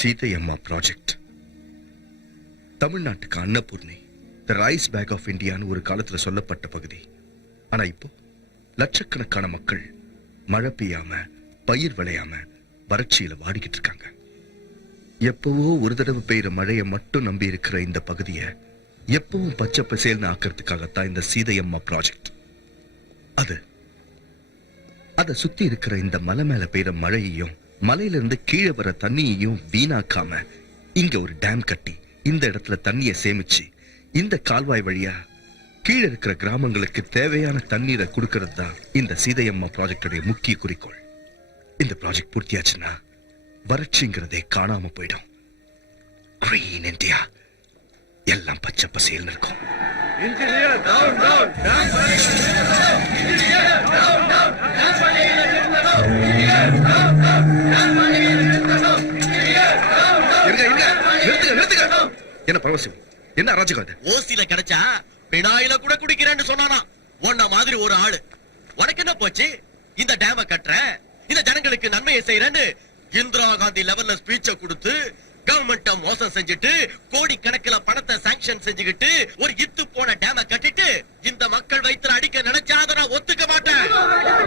சீதையம்மா project தமிழ்நாட்டுக்கு அன்னபூர்ணி, தி rice back of இந்தியான்னு ஒரு காலத்துல சொல்லப்பட்ட பகுதி. ஆனா இப்போ லட்சக்கணக்கான மக்கள் மழை பெய்யாம, பயிர் விளையாம வறட்சியில வாடிக்கிட்டு இருக்காங்க. எப்பவோ ஒரு தடவை பெய்யுற மழையை மட்டும் நம்பி இருக்கிற இந்த பகுதியை எப்பவும் பச்சை பசேல்னு ஆக்கிறதுக்காகத்தான் இந்த சீதையம்மா ப்ராஜெக்ட். அதை சுத்தி இருக்கிற இந்த மலை மேல பெய்யுற மழையையும் மலையிலிருந்து கீழே வர தண்ணியையும் வீணாக்காம இங்க ஒரு டேம் கட்டி இந்த இடத்துல தண்ணியை சேமிச்சு இந்த கால்வாய் வழியா கீழே இருக்கிற கிராமங்களுக்கு தேவையான தண்ணீரை கொடுக்கறது தான் இந்த சீதையம்மா ப்ராஜெக்டுடைய முக்கிய குறிக்கோள். இந்த ப்ராஜெக்ட் பூர்த்தியாச்சுன்னா வறட்சிங்கிறதே காணாம போயிடும். கிரீன் இந்தியா, எல்லாம் பச்சை பசேல்னு இருக்கும். என்ன பரவசியம், என்ன அராஜகம்? ஓசில கிடைச்சா பினாயில கூட குடிக்கிறேன்னு சொன்னானா உன்ன மாதிரி ஒரு ஆளு. உனக்கு என்ன போச்சு? இந்த டேம கட்டுற, இந்த ஜனங்களுக்கு நன்மையை செய்யறேன்னு இந்திரா காந்தி லெவல்ல ஸ்பீச்ச கொடுத்து கவர்மெண்ட்ட மோசம் செஞ்சுட்டு கோடி கணக்கில் பணத்தை சாங்ஷன் செஞ்சுக்கிட்டு ஒரு இத்து போன டேம கட்டிட்டு இந்த மக்கள் வயித்துல அடிக்க நினைச்சா அதை நான் ஒத்துக்க மாட்டேன்.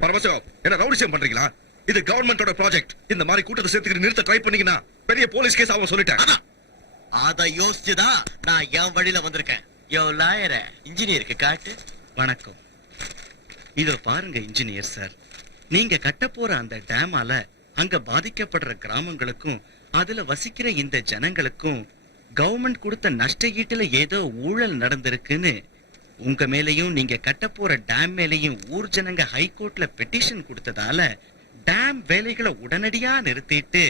பரமசிவம், என்ன ரவுடிசம் பண்றீங்களா? இது கவர்மெண்டோட ப்ராஜெக்ட். இந்த மாதிரி கூட்டத்தை சேர்த்துக்கிட்டு நிறுத்த ட்ரை பண்ணீங்கன்னா பெரிய போலீஸ் கேஸ் ஆகும் சொல்லிட்டேன். அதை யோசிச்சுதான் நான் என் வழியில வந்திருக்கேன். லாயர இன்ஜினியருக்கு காட்டு. வணக்கம். இதோ பாருங்க இன்ஜினியர் சார், நீங்க கட்ட போற அந்த டேமால அங்க பாதிக்கப்படுற கிராமங்களுக்கும் அதுல வசிக்கிற இந்த ஜனங்களுக்கும் கவர்மெண்ட் கொடுத்த நஷ்ட ஈட்டுல ஏதோ ஊழல் நடந்திருக்குன்னு உங்க மேலையும் நீங்க கட்ட போற டேம் மேலையும் ஊர் ஜனங்க ஹைகோர்ட்ல பெட்டிஷன் கொடுத்ததால டேம் வேலைகளை உடனடியா நிறுத்திட்டு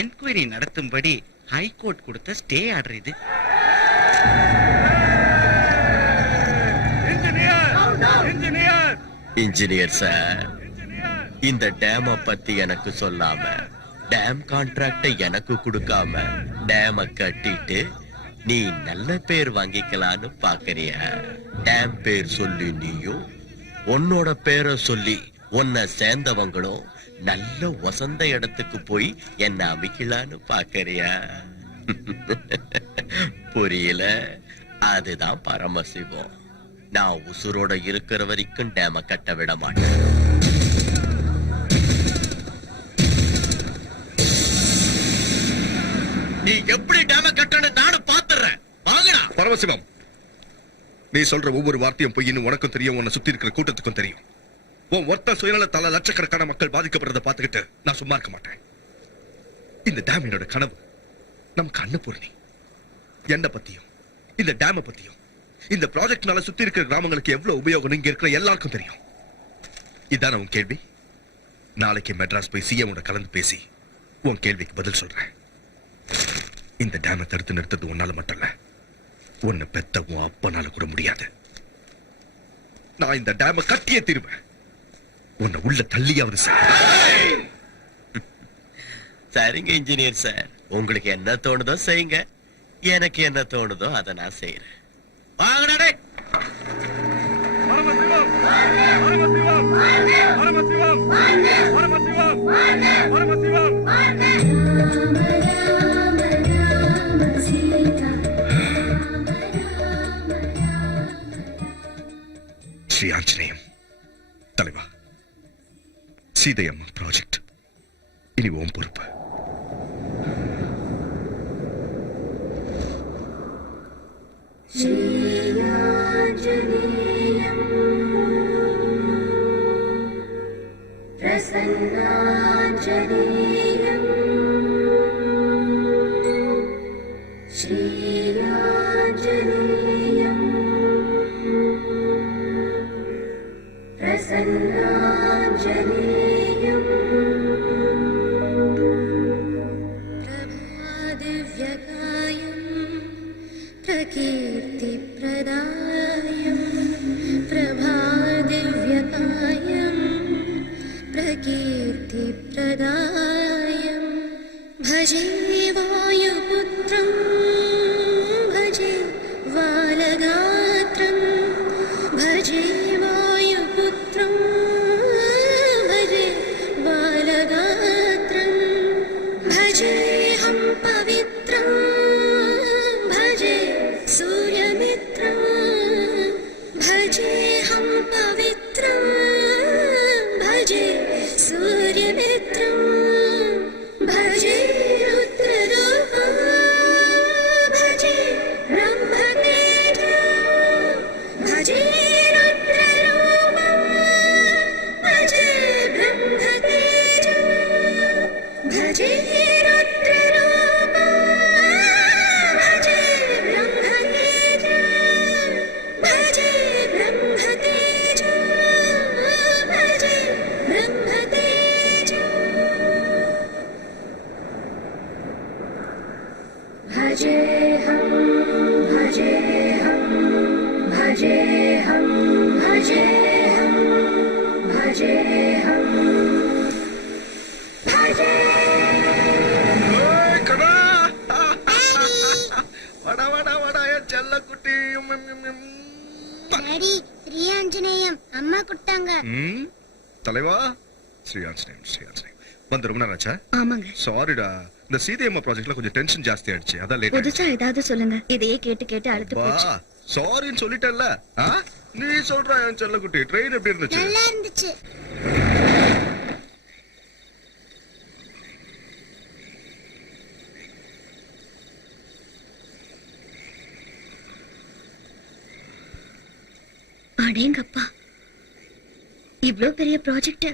என்கொயரி நடத்தும்படி ஹைகோர்ட் கொடுத்த ஸ்டே ஆர்டர் இது. இன்ஜினியர் சார், இந்த டேம பத்தி எனக்கு சொல்லாம, டேம் கான்ட்ராக்ட எனக்கு கொடுக்காம டேம கட்டிட்டு நீ நல்ல பேர் வாங்கிக்கலான்னு பாக்குறியா? டேம் பேர் சொல்லி நீயும் உன்னோட பேரை சொல்லி உன்னை சேர்ந்தவங்களும் நல்ல வசந்த இடத்துக்கு போய் என்ன அமைக்கலான்னு பாக்குறியா? புரியல? அதுதான் பரமசிவம். நான் உசுரோட இருக்கிற வரைக்கும் டேம கட்ட விட மாட்டேன். நீ எப்படி டேம கட்டன்னு நானும் பாத்துறேன். வாங்கடா. பரமசிவம், நீ சொல்ற ஒவ்வொரு வார்த்தையும் பொய்ன்னு உனக்கும் தெரியும், உன்னை சுத்தி இருக்கிற கூட்டத்துக்கும் தெரியும். உன் ஒருத்த சுயநலத்தால லட்சக்கணக்கான மக்கள் பாதிக்கப்படுறத பாத்துக்கிட்டு நான் சும்மா இருக்க மாட்டேன். இந்த டேம் என்னோட கனவு. நமக்கு அன்னபூர்ணி. என்ன பத்தியும் இந்த டேம பத்தியும் இந்த ப்ராஜெக்ட்னால சுத்தி இருக்கிற கிராமங்களுக்கு எவ்வளவு உபயோகம் இங்க இருக்கிற எல்லாருக்கும் தெரியும். இதான உன் கேள்வி? நாளைக்கு மெட்ராஸ் போய் சிஎம் கலந்து பேசி உன் கேள்விக்கு பதில் சொல்றேன். இந்த டேமை தடுத்து நிறுத்தது உன்னால மட்டும் இல்ல, உன்னை பெத்த உன் அப்பனால கூட முடியாது. நான் இந்த டேமை கட்டியே தீருவேன். உன்னை உள்ள தள்ளியாவது சரிங்க இன்ஜினியர் சார், உங்களுக்கு என்ன தோணுதோ செய்யுங்க. எனக்கு என்ன தோணுதோ அதை நான் செய்யறேன். வாங்கடா. ஸ்ரீ ஆஞ்சநேயம் தலைவா, சீதையம்மா ப்ராஜெக்ட் இனி உன் பொறுப்பு. भजे वायुपुत्रं भजे वालगात्रं भजे वायुपुत्रं भजे वालगात्रं भजे हम्प भजेऽहं भजेऽहं भजेऽहं भजेऽहं भजेऽहं भजे ஏய், கடா. வாடா வாடா வாடா என் செல்லக்குட்டி. டாடி ஸ்ரீ ஆஞ்சநேயம் அம்மா குட்டாங்க. தலைவா ஸ்ரீ ஆஞ்சநேயம் ஸ்ரீ ஆஞ்சநேயம் வந்து ரொம்ப நேரம் ஆச்சா? ஆமாங்க. சாரிடா, இந்த சீதையம்மா ப்ராஜெக்ட்ல கொஞ்சம் டென்ஷன் ஜாஸ்தி ஆயிடுச்சு, அதான் லேட் புதுசா ஏதாவது சொல்லுங்க. இதையே கேட்டு கேட்டு அழுத்து போச்சு. சாரின்னு சொல்லிட்டேன்ல. நீ சொல்ற என் செல்லக்குட்டி. ட்ரெயின் எப்படி இருந்துச்சு? நல்லா இருந்துச்சு. அடேங்கப்பா, இவ்ளோ பெரிய ப்ராஜெக்ட்.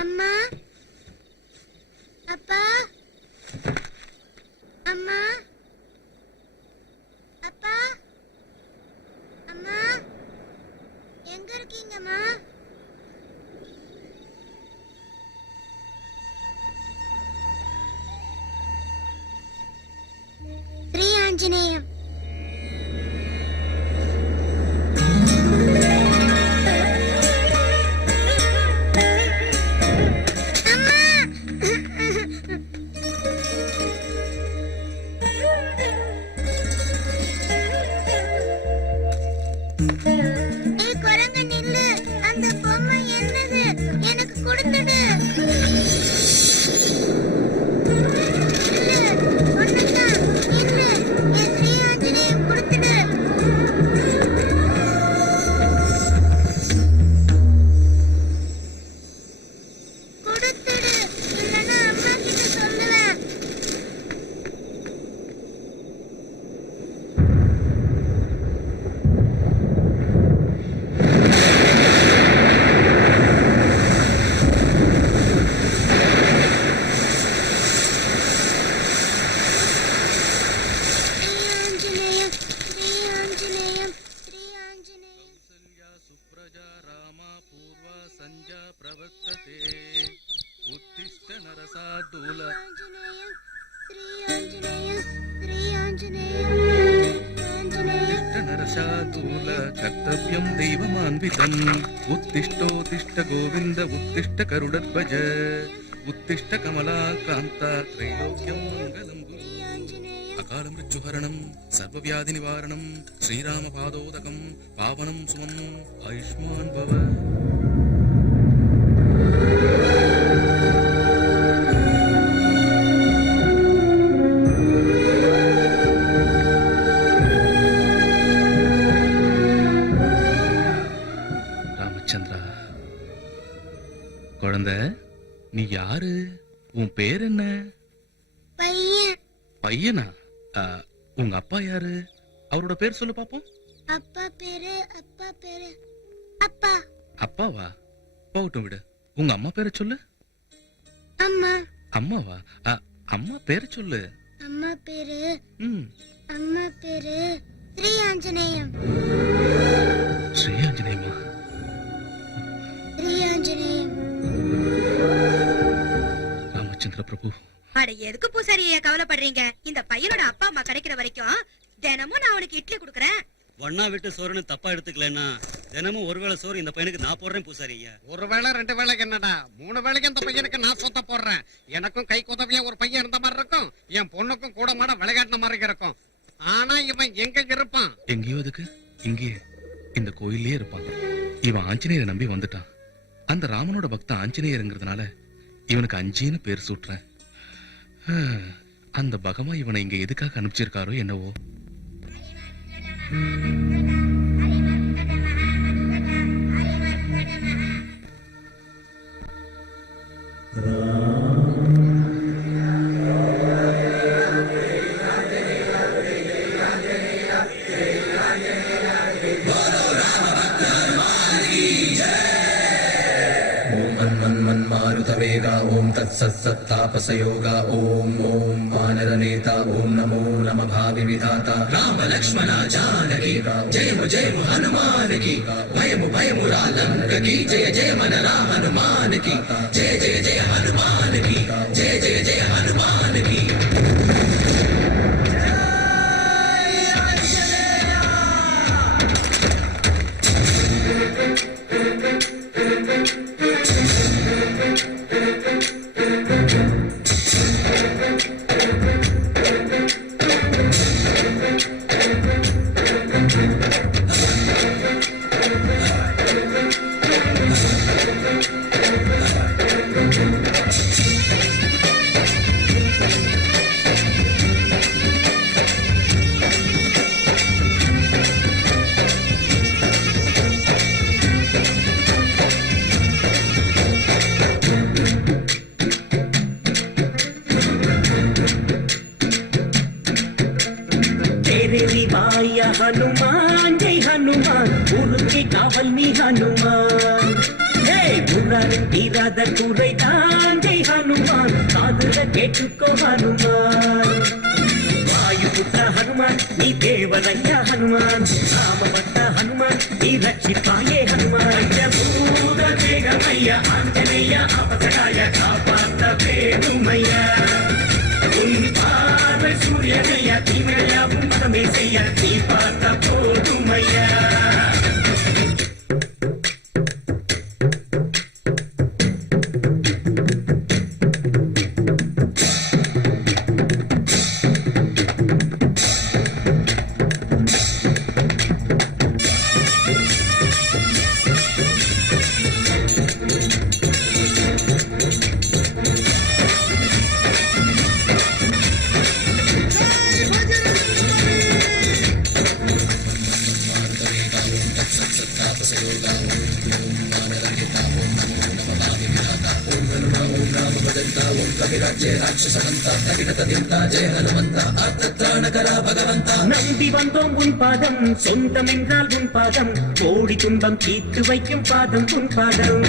அம்மா, அப்பா, அம்மா, அப்பா, அம்மா, எங்க இருக்கீங்கம்மா? ஸ்ரீ ஆஞ்சநேயம். कर्तव्यं दैवमान्वितम् उत्तिष्ठोत्तिष्ठ गोविन्द उत्तिष्ठ गरुडध्वज उत्तिष्ठ कमलाकान्ता त्रैलोक्यं मङ्गलं अकाल मृत्युहरणं सर्वव्याधि निवारणं श्रीरामपादोदकं पावनं सुमम् आयुष्मान् भव. குழந்தை, நீ யாரு? உன் பேர் என்ன? பையன். பையனா? உங்க அப்பா யாரு? அவரோட பேர் சொல்லு பாப்போம். அப்பா பேரு அப்பா. அப்பாவா? போகட்டும் விடு. உங்க அம்மா பேரை சொல்லு. அம்மா. அம்மாவா? அம்மா பேரை சொல்லு. அம்மா பேரு ஸ்ரீ ஆஞ்சநேயம். ஸ்ரீ ஆஞ்சநேயமா? ஸ்ரீ ஆஞ்சநேயம். ராமச்சந்திர பிரபு. அட எதுக்கு பூசாரி கவலைப்படுறீங்க? இந்த பையனோட அப்பா அம்மா கிடைக்கிற வரைக்கும் தினமும் நான் அவனுக்கு இட்லி குடுக்கறேன். ஒன்னா விட்டு சோறுன்னு தப்பா எடுத்துக்கலன்னா தினமும் ஒருவேளை சோறு இந்த பையனுக்கு நான் போடுறேன் பூசாரி ஐயா. ஒரு வேளை 2 வேளைக்கு என்னடா 3 வேளைக்கு அந்த பையனுக்கு நான் சொத்த போடுறேன். எனக்கும் கை உதவியா ஒரு பையன் இருந்த மாதிரி இருக்கும், என் பொண்ணுக்கும் கூட மாட விளையாட்டின மாதிரி இருக்கும். ஆனா இவன் எங்க இருப்பான்? எங்கேயோ அதுக்கு இங்கேயே இந்த கோயிலே இருப்பான். இவன் ஆஞ்சநேயரை நம்பி வந்துட்டான். அந்த ராமனோட பக்தன் ஆஞ்சநேயருங்கிறதுனால இவனுக்கு அஞ்சின்னு பேர் சூட்டுறேன். அந்த பகமா இவனை இங்க எதுக்காக அனுப்பிச்சிருக்காரோ என்னவோ. मारुतवेगा ओम तत्सत्तापसयोगा ओम ओम वानरनेता ओम नमो नमः भावि विधाता राम लक्ष्मण जानकी जय जय हनुमान की भयमु भयमु रालंक की जय जय मन राम हनुमान की जय जय जय हनुमान की जय जय जय हनुमान की. हनुमान जय हनुमान उनके कावल में हनुमान हे बुरान इराद कुरैदान जय हनुमान कादर केटुको हनुमान वायुपुत्र हनुमान नी देवरయ్య हनुमान रामभक्त हनुमान नी रक्षिपाये हनुमान जबूद वेगमయ్య आंजनेय अपसराय कापात वेणुमయ్య सूर्यनय तीमया मदमेसय दीपात पोदुमय. நம்பி வந்தோம் உன் பாதம் சொந்தம் என்றால் உன் பாதம் கோடி துன்பம் தீர்த்து வைக்கும் பாதம் உன் பாதம்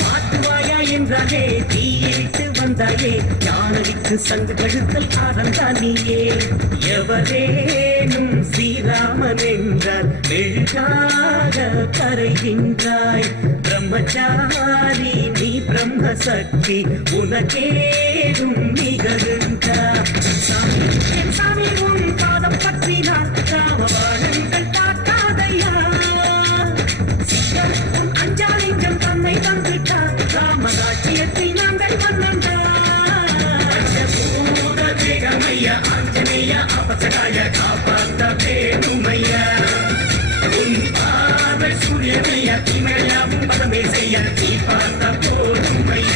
பாட்டுவாயா என்றாலே தீயிட்டு வந்தாயே ஞானடிக்கு சங்கு கழுத்தல் ஆரந்தான் நீயே எவரேனும் ஸ்ரீராமன் என்றால் மெழுகாக கரைகின்றாய் பிரம்மச்சாரி நீ பிரம்ம சக்தி உனக்கேதும் நிகழ்ந்தா சாமி என் சாமி உன் பாதம் பற்றினார் ராமபாணங்கள் பார்க்காதையா சீக்கிரம் உன் அஞ்சாலிஞ்சம் தன்னை தந்துட்டார் ராமராட்சியத்தில் நாங்கள் மன்னண்டா பஞ்சபூத வேகமைய ஆஞ்சநேய அபசகாய காப்பாத்த வேணுமைய உன் பார்வை சூரியமைய தீமையாவும் பதமே செய்ய நீ பார்த்த போதுமைய.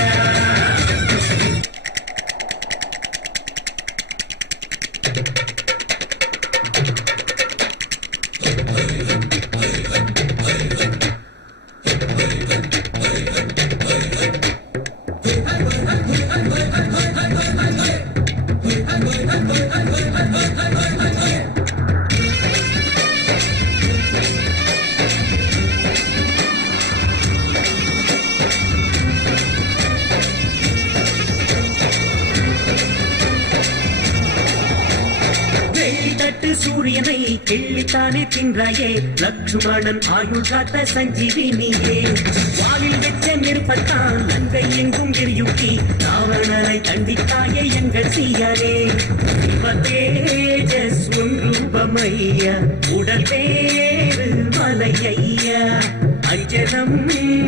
சூரியனை கிள்ளித்தானே தின்றாயே லக்ஷ்மணன் ஆயுள் காத்த சஞ்சீவினியே வாலில் வெச்ச நெருப்பத்தான் நங்கை எங்கும் எரியூட்டி ராவணனை தண்டித்தாயே எங்கள் சீயாரே தேஜஸ் உன் ரூபமையா உடல் வேறு மலையா அஞ்சனம்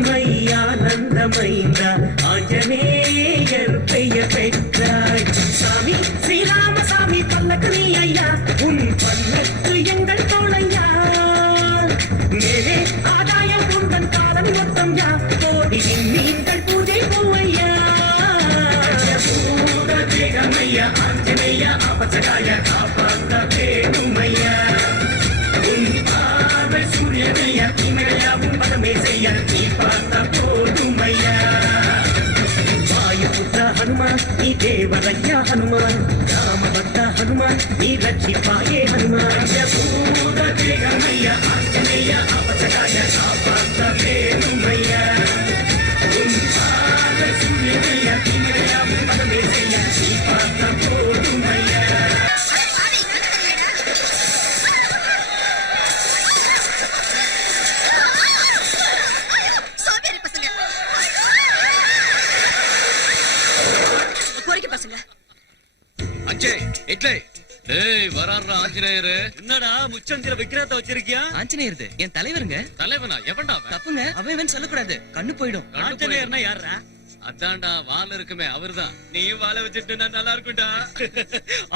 மையானந்தமைந்தா ஆஞ்சநேயர் பெயர் பெற்றாய் சாமி ஸ்ரீராமசாமி பல்லக்கனி ஐயா உன் பல்லக்கு எங்கள் தோழையா மேலே ஆதாயம் உந்தன் காலம் மொத்தம் யா கோடி நீங்கள் பூஜை பூவையா பூரஜேகமையா ஆஞ்சநேயா அபசகாய காப்பாத்த வேணுமையா உன் பார்வை சூரியனையா தீமையாவும் பதமே செய்ய நீ பார்த்த போதுமையா வாயுபுத்திர ஹனுமான் நீ தேவதையா ஹனுமான் ராமபக்த ஹனுமான் நீ ரட்சிப்பாயே ஹனுமான் பூரஜேகமையா ஆஞ்சநேயா அபசகாய காப்பாத்த வேணுமையா உன் பார்வை சூரியனையா தீமையாவும் பதமே செய்ய நீ பார்த்த போதுமையா அஞ்சே இட்லி டேய் வராறா ஆஞ்சநேயரு என்னடா முச்சந்திர விக்கிரத்தை வச்சிருக்கியா ஆஞ்சநேயர் என் தலைவருங்க. தலைவனா எவன்டா அவன்? தப்புங்க, அவன் சொல்லக்கூடாது, கண்ணு போயிடும். ஆஞ்சநேயர்னா யாரா? அதான்டா வால் இருக்குமே அவர்தான். நீயும் வாழ வச்சுட்டு நல்லா இருக்கும்டா.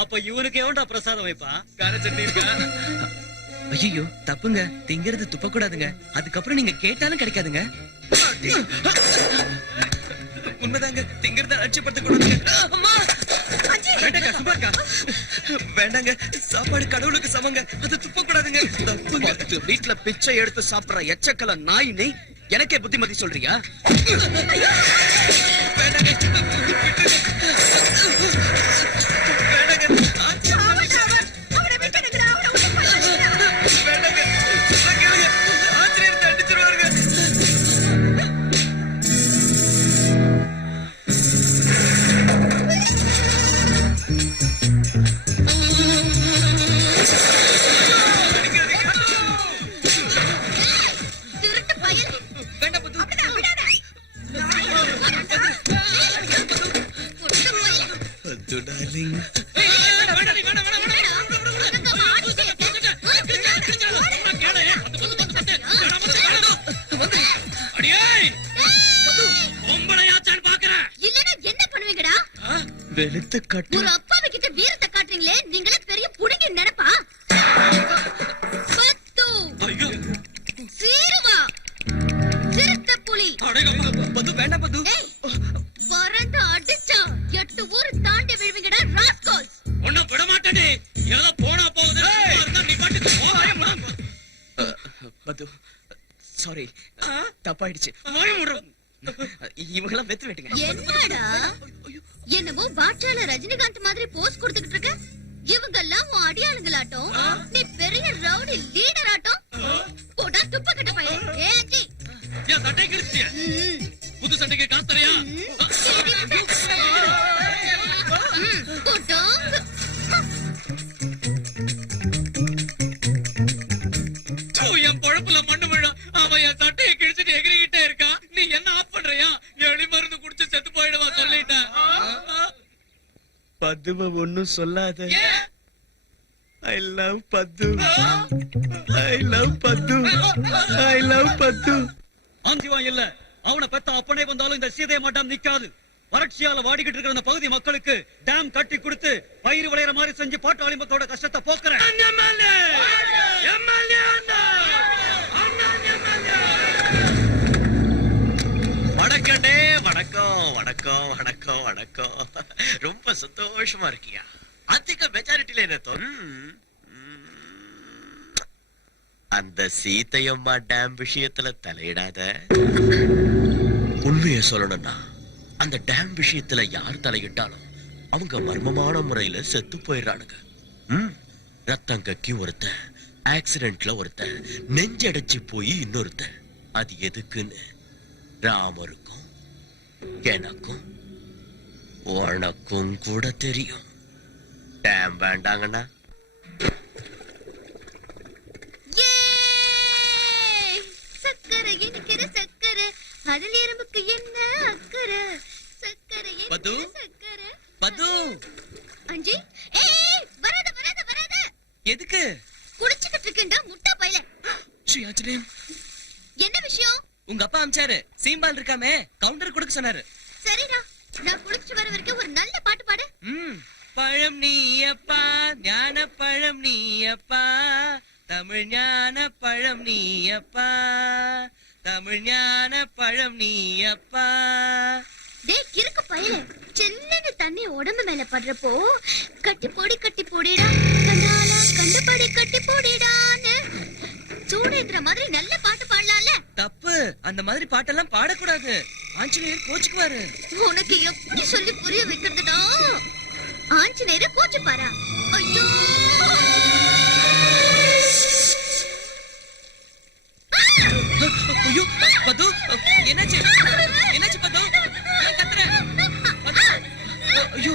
அப்ப இவனுக்கு எவன்டா பிரசாதம் வைப்பா? கார சட்னி இருக்கா? ஐயோ தப்புங்க, திங்கிறது துப்ப கூடாதுங்க. அதுக்கப்புறம் நீங்க கேட்டாலும் கிடைக்காதுங்க. உண்மைதாங்க, திங்கிறத அலட்சியப்படுத்த கூடாதுங்க. வேண்டாங்க, சும்மா இருக்கா? வேண்டாங்க, சாப்பாடு கடவுளுக்கு சமங்க, அது துப்ப கூடாதுங்க. தப்புங்க. வீட்டுல பிச்சை எடுத்து சாப்பிடுற எச்சக்கல நாய் நீ எனக்கே புத்திமதி சொல்றியா? வெளுத்து கட்டு ஒரு அப்பாவி கிட்ட வீரத்தை காட்டுறீங்களே, நீங்களே பெரிய புடுங்கி நினைப்பா? பத்து சீருவா சிறுத்த புலி பது வேண்டாம் பது. வறண்டு அடிச்சா 8 ஊர் தாண்டி விழுவீங்கடா ராஸ்கல்ஸ். ஒண்ணு விட மாட்டேனே. ஏதோ போனா போகுது. நீ பாட்டுக்கு போவாயம்மா. பது சாரி, தப்பாயிடுச்சு. இவங்கெல்லாம் வெத்து வெட்டுங்க. என்னடா என்னமோ வாட்சால ரஜினிகாந்த் மாதிரி போஸ் கொடுத்துக்கிட்டு இருக்க? இவங்க எல்லாம் உன் அடியாளுங்களாட்டம், நீ பெரிய ரவுடி லீடர் ஆட்டம். போடா துப்ப கட்ட பையன். ஏஜி ஏன் சட்டை கிழிச்சிய? புது சட்டைக்கு காசு தரையா? என் பொழப்புல மண்ணு விழா. அவன் என் சட்டையை கிழிச்சிட்டு எகிரிக்கிட்டே இருக்கா. நீ என்ன ஆஃப் பண்றியா? எலி மருந்து குடிச்சு செத்து போயிடுவா சொல்லிட்டேன். பதுவ ஒண்ணும் சொல்லாத. ஐ லவ் பத்து. ஐ லவ் பத்து. ஐ லவ் பத்து. ஆஞ்சிவான் இல்ல, அவனை பெத்த அப்பனே வந்தாலும் இந்த சீதை மாட்டாம் நிக்காது. வறட்சியால வாடிக்கிட்டு இருக்கிற அந்த பகுதி மக்களுக்கு டேம் கட்டி கொடுத்து பயிர் விளையிற மாதிரி செஞ்சு பாட்டாளிமத்தோட கஷ்டத்தை போக்குறேன். வணக்கண்டே, வணக்கம் வணக்கம் வணக்கம் வணக்கம். ரொம்ப சந்தோஷமா இருக்கியா? அதிக மெஜாரிட்டில என்ன அந்த சீதையம்மா டேம் விஷயத்துல தலையிடாத. உண்மையை சொல்லணும்னா அந்த டேம் விஷயத்துல யார் தலையிட்டாலும் அவங்க மர்மமான முறையில செத்து போயிடுறானுங்க. ரத்தம் கக்கி ஒருத்த, ஆக்சிடென்ட்ல ஒருத்த, நெஞ்சடைச்சு போய் இன்னொருத்த. அது எதுக்குன்னு ராமருக்கும் எனக்கும் உனக்கும் கூட தெரியும். டேம் வேண்டாங்கண்ணா பது சக்கரை. பது அஞ்சு ஏய் வராத வராத வராத. எதுக்கு? குடிச்சிட்டு இருக்கேன்டா முட்டா பையல. ஸ்ரீ ஆஞ்சநேயம், என்ன விஷயம்? உங்க அப்பா அம்சாரு சீம்பால் இருக்காமே கவுண்டர் கொடுக்க சொன்னாரு. சரிடா, நான் குடிச்சிட்டு வர வரைக்கும் ஒரு நல்ல பாட்டு பாடு. பழம் நீயப்பா, ஞான பழம் நீயப்பா, தமிழ் ஞான பழம் நீயப்பா, தமிழ் ஞான பழம் நீயப்பா. டேய் கிறுக்கு பயலே, செல்லன தண்ணி உடம்பு மேல படுறப்போ கட்டி போடிடா கண்ணாலா கண்டுபடி கட்டி போடிடான்னு சூடேத்துற மாதிரி நல்ல பாட்டு பாடலாம்ல. தப்பு, அந்த மாதிரி பாட்டெல்லாம் பாடக்கூடாது. ஆஞ்சநேயர் கோச்சுக்குவாரு. உனக்கு எப்படி சொல்லி புரிய வைக்கிறதுடா? ஆஞ்சநேயரை கோச்சு பாரா. ஐயோ ஐயோ பது, என்னாச்சு என்னாச்சு பது? ஏன் கத்துற? பது, ஐயோ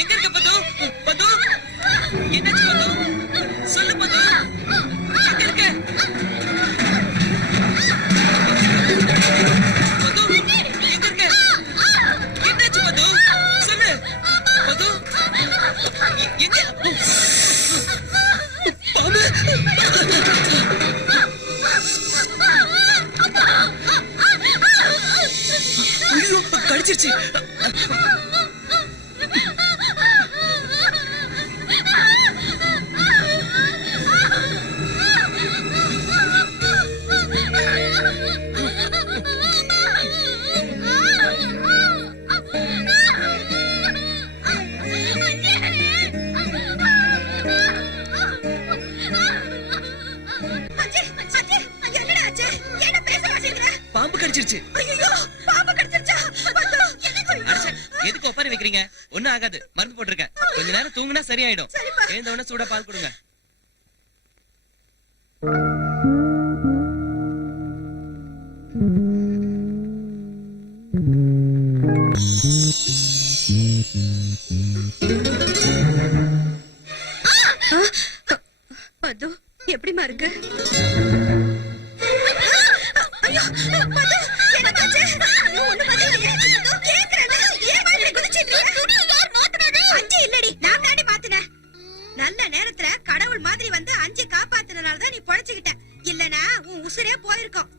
எங்க இருக்க பது? பது என்னாச்சு பது? சொல்லு பது, எங்க இருக்க? பது எங்க இருக்க? என்னாச்சு பது? சொல்லு பது, எங்க? பாம்பு! ஐயோ கடிச்சிருச்சு. பாம்பு கடிச்சிருச்சு. எதுக்கு ஒப்பாரி வைக்கிறீங்க? ஒண்ணும் ஆகாது, மருந்து போட்டிருக்கேன். கொஞ்ச நேரம் தூங்குனா சரியாயிடும். எழுந்த உடனே சூடா பால் கொடுங்க. பது எப்படிமா இருக்கு? நல்ல நேரத்துல கடவுள் மாதிரி வந்து அஞ்சு காப்பாத்தினாலதான் நீ பொழைச்சுக்கிட்ட. இல்லனா உன் உசுரே போயிருக்கும்.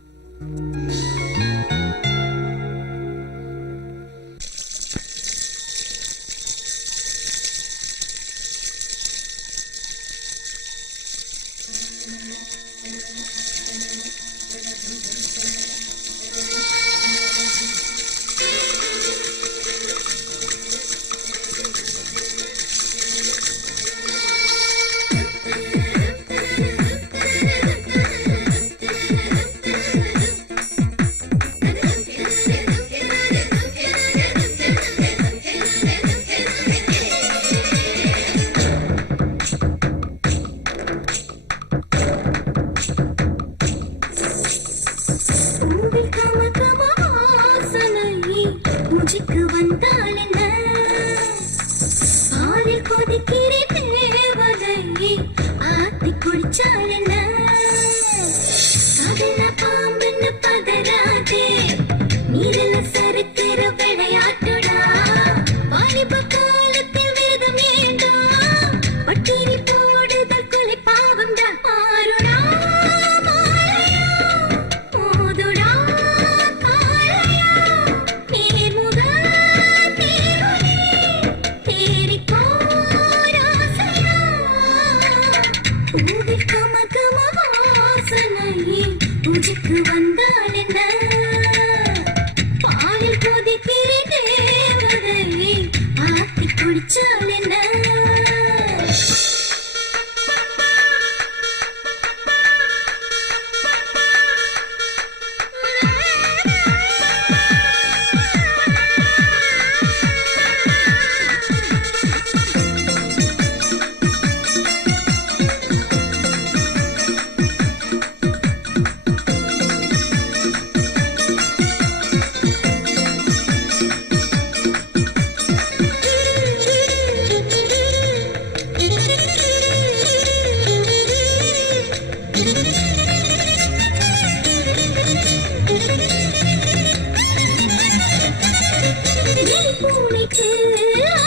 பூனைக்கு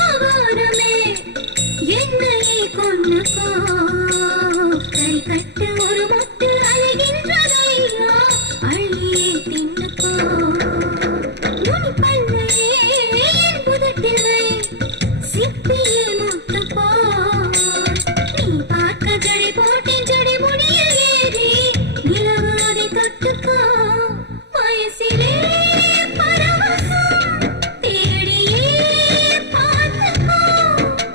ஆகாரமே என்னையே கொண்டு போ கை கட்டு ஒரு மொட்டு அழகின்றதையா அள்ளியே தின்னுக்கோ நுனி பல்லையே என் புதட்டில் வை சிப்பியே முட்டுப்போ நீ பார்க்க ஜடை போட்டேன் ஜடை முடியில் ஏறி நிலவு அதை தொட்டுக்கோ வயசிலே பரவசம் தேடியே பார்த்துக்கோ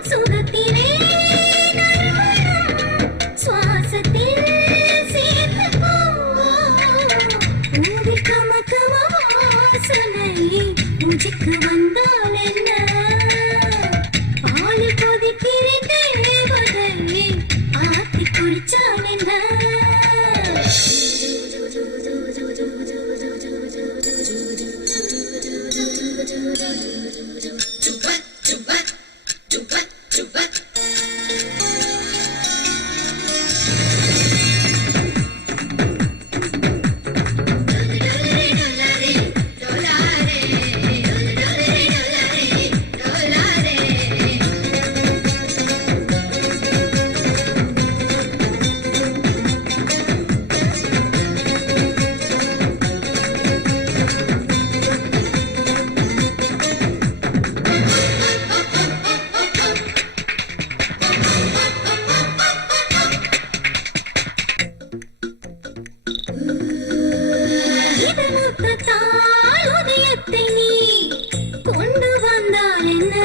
சுகத்திலே நறுமணம் சுவாசத்தில் சேர்த்துக்கோ ஊதி கமகம வாசனை மூச்சுக்கு வந்தால் என்ன பால் கொதிக்கிறேன் தேவதை ஆத்தி குடிச்சால் என்ன உதயத்தை நீ கொண்டு வந்தால் என்ன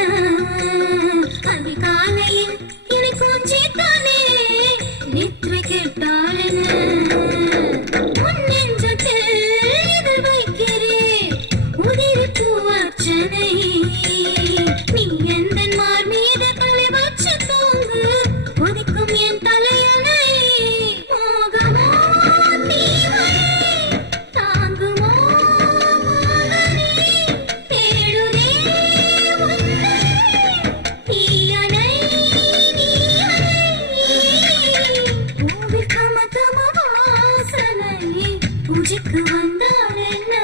அதிகாலையில் இனி கொஞ்சித்தானே நித்ரை கேட்டால் என்ன உன் நெஞ்சத்தில் இதழ் வைக்கிறேன் உதிரி பூவர்ச்சனை நீ எந்த மார் மீது தலை வச்சு தூங்கு கொதிக்கும் என் தலையணை மோகமோ தீவை தாங்குமோ மகனே தேடுதே உன்னை தீயணை நீயணை பூவில் கமகம வாசனை பூஜைக்கு வந்தால் என்ன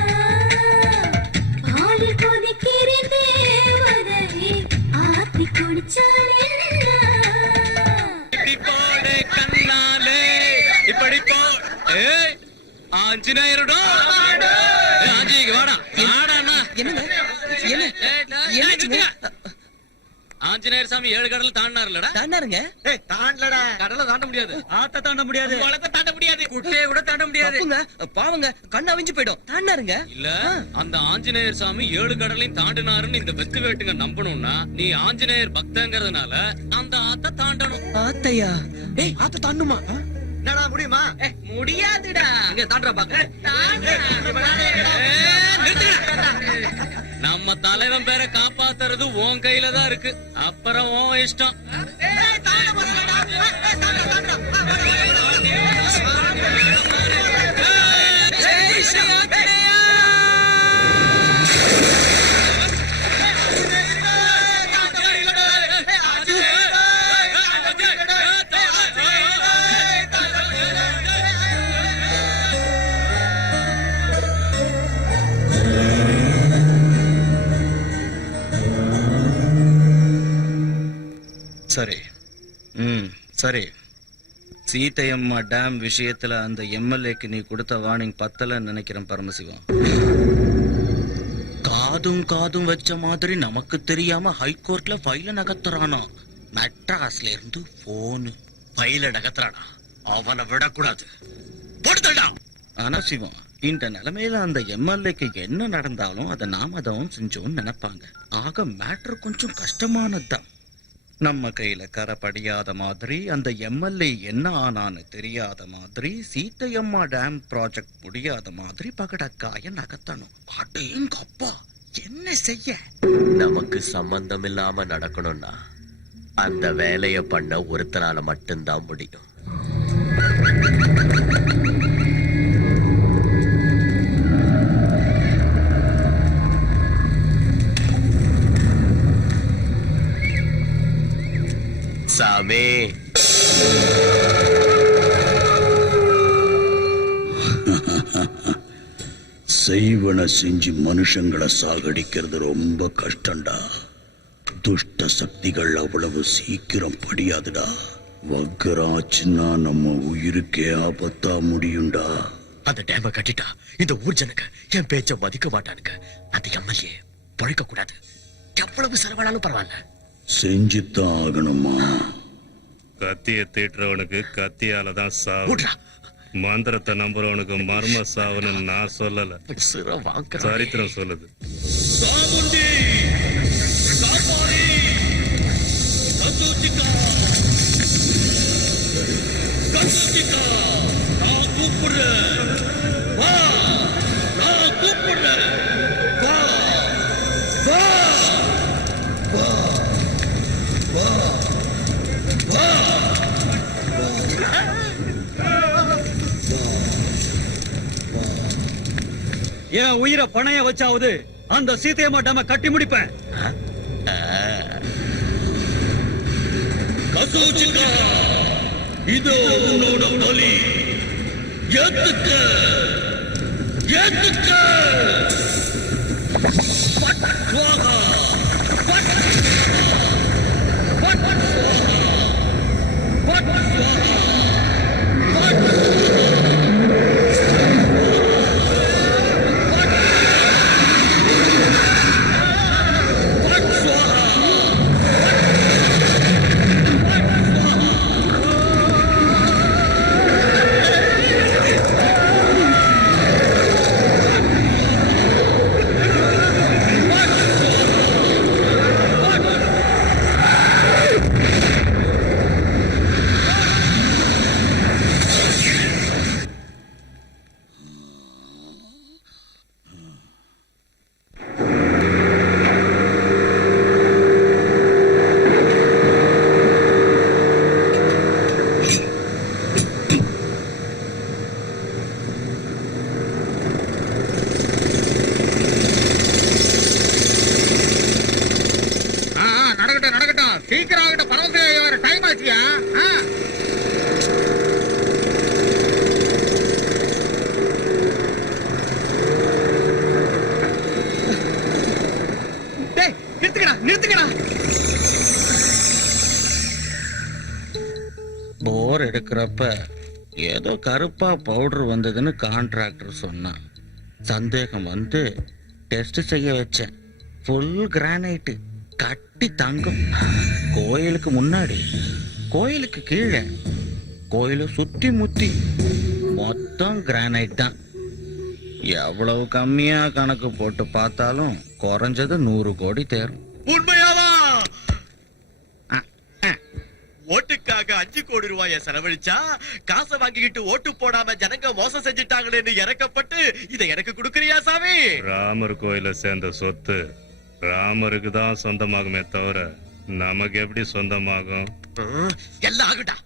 பாலில் கொதிக்கிறேன் தேவதை ஆத்தி குடிச்சால் என்ன இப்படி போடு கண்ணாலே இப்படி போ ஏய் ஆஞ்சநேயருடா ஆஞ்சிக்கு வாடா வாடாண்ணா ஆஞ்சநேயர் சாமி 7 கடல் தாண்டினாருலடா தாண்டாருங்க தாண்டலடா கடலை தாண்ட முடியாது ஆத்த தாண்ட முடியாது குளத்தை தாண்ட முடியாது குட்டையை கூட தாண்ட முடியாது பாவங்க கண்ணு அவிஞ்சு போயிடும் தாண்டாருங்க இல்ல அந்த ஆஞ்சநேயர் சாமி 7 கடலையும் தாண்டினாருன்னு இந்த வெத்து வேட்டுங்க நம்பணும்னா நீ ஆஞ்சநேயர் பக்தங்கிறதுனால அந்த ஆத்த தாண்டணும் ஆத்தையா ஏய் ஆத்த தாண்டுமா என்னடா முடியுமா முடியாதுடா இங்க தாண்டா பாக்க நம்ம தலைவன் பேரை காப்பாத்துறது உன் கையில தான் இருக்கு அப்புறம் உன் இஷ்டம் சரி சரி சீதையம்மா டேம் விஷயத்துல அந்த எம்எல்ஏக்கு நீ கொடுத்த வார்னிங் பத்தலன்னு நினைக்கிறேன் பரமசிவம். காதும் வச்ச மாதிரி நமக்கு தெரியாம ஹைகோர்ட்ல ஃபைல நகர்த்துறானா. மெட்ராஸ்ல இருந்து போனு பையில நகர்த்துறானா அவனை விடக்கூடாது போடுதடா. ஆனா சிவம், இந்த நிலைமையில அந்த எம்எல்ஏக்கு என்ன நடந்தாலும் அதை நாம தான் செஞ்சோம்னு நினைப்பாங்க. ஆக மேட்டர் கொஞ்சம் கஷ்டமானதுதான். நம்ம கையில கரை படியாத மாதிரி, அந்த எம்எல்ஏ என்ன ஆனான்னு தெரியாத மாதிரி, சீத்தையம்மா டேம் ப்ராஜெக்ட் முடியாத மாதிரி பகடக்காய நகர்த்தணும். அடேங்கப்பா, என்ன செய்ய? நமக்கு சம்பந்தம் இல்லாம நடக்கணும்னா அந்த வேலைய பண்ண ஒருத்தனால மட்டும்தான் முடியும். சாமி, செய்வன செஞ்சு மனுஷங்களை சாகடிக்கிறது ரொம்ப கஷ்டம்டா. துஷ்ட சக்திகள் அவ்வளவு சீக்கிரம் படியாதுடா. வக்கராச்சுன்னா நம்ம உயிருக்கே ஆபத்தா முடியும்டா. அந்த டேம கட்டிட்டா இந்த ஊர் ஜனங்க என் பேச்ச மதிக்க மாட்டானுங்க. அந்த எம்எல்ஏ பழைக்க கூடாது. எவ்வளவு செலவானாலும் பரவாயில்ல, செஞ்சுத்தான் ஆகணுமா? கத்திய தீட்டுறவனுக்கு கத்தியால தான் சாவு. மந்திரத்தை நம்புறவனுக்கு மர்ம சாவுன்னு நான் சொல்லல, சரித்திரம் சொல்லுது. என் உயிரை பணைய வச்சாவது அந்த சீதையம்மா டேம கட்டி முடிப்பேன். இதோ உன்னோட பலி. ஏத்துக்க ஏத்துக்க. போர் எடுக்கிறப்ப ஏதோ கருப்பா பவுடர் வந்ததுன்னு கான்ட்ராக்டர் சொன்னான். சந்தேகம் வந்து டெஸ்ட் செய்ய வச்சேன். ஃபுல் கிரானைட்டு, கட்டி தங்கம். கோயிலுக்கு முன்னாடி, கோயிலுக்கு கீழே, கோயிலை சுத்தி முத்தி மொத்தம் கிரானைட் தான். எவ்வளவு கம்மியா கணக்கு போட்டு பார்த்தாலும் குறைஞ்சது 100 கோடி தேரும். உண்மையாவா? ஓட்டுக்காக 5 கோடி ரூபாய செலவழிச்சா காசை வாங்கிக்கிட்டு ஓட்டு போடாம ஜனங்க மோசம் செஞ்சுட்டாங்களேன்னு இறக்கப்பட்டு இதை எனக்கு கொடுக்கறியா சாமி? ராமர் கோயில சேர்ந்த சொத்து ராமருக்கு தான் சொந்தமாகுமே தவிர நமக்கு எப்படி சொந்தமாகும்? எல்லாம் ஆகுடா.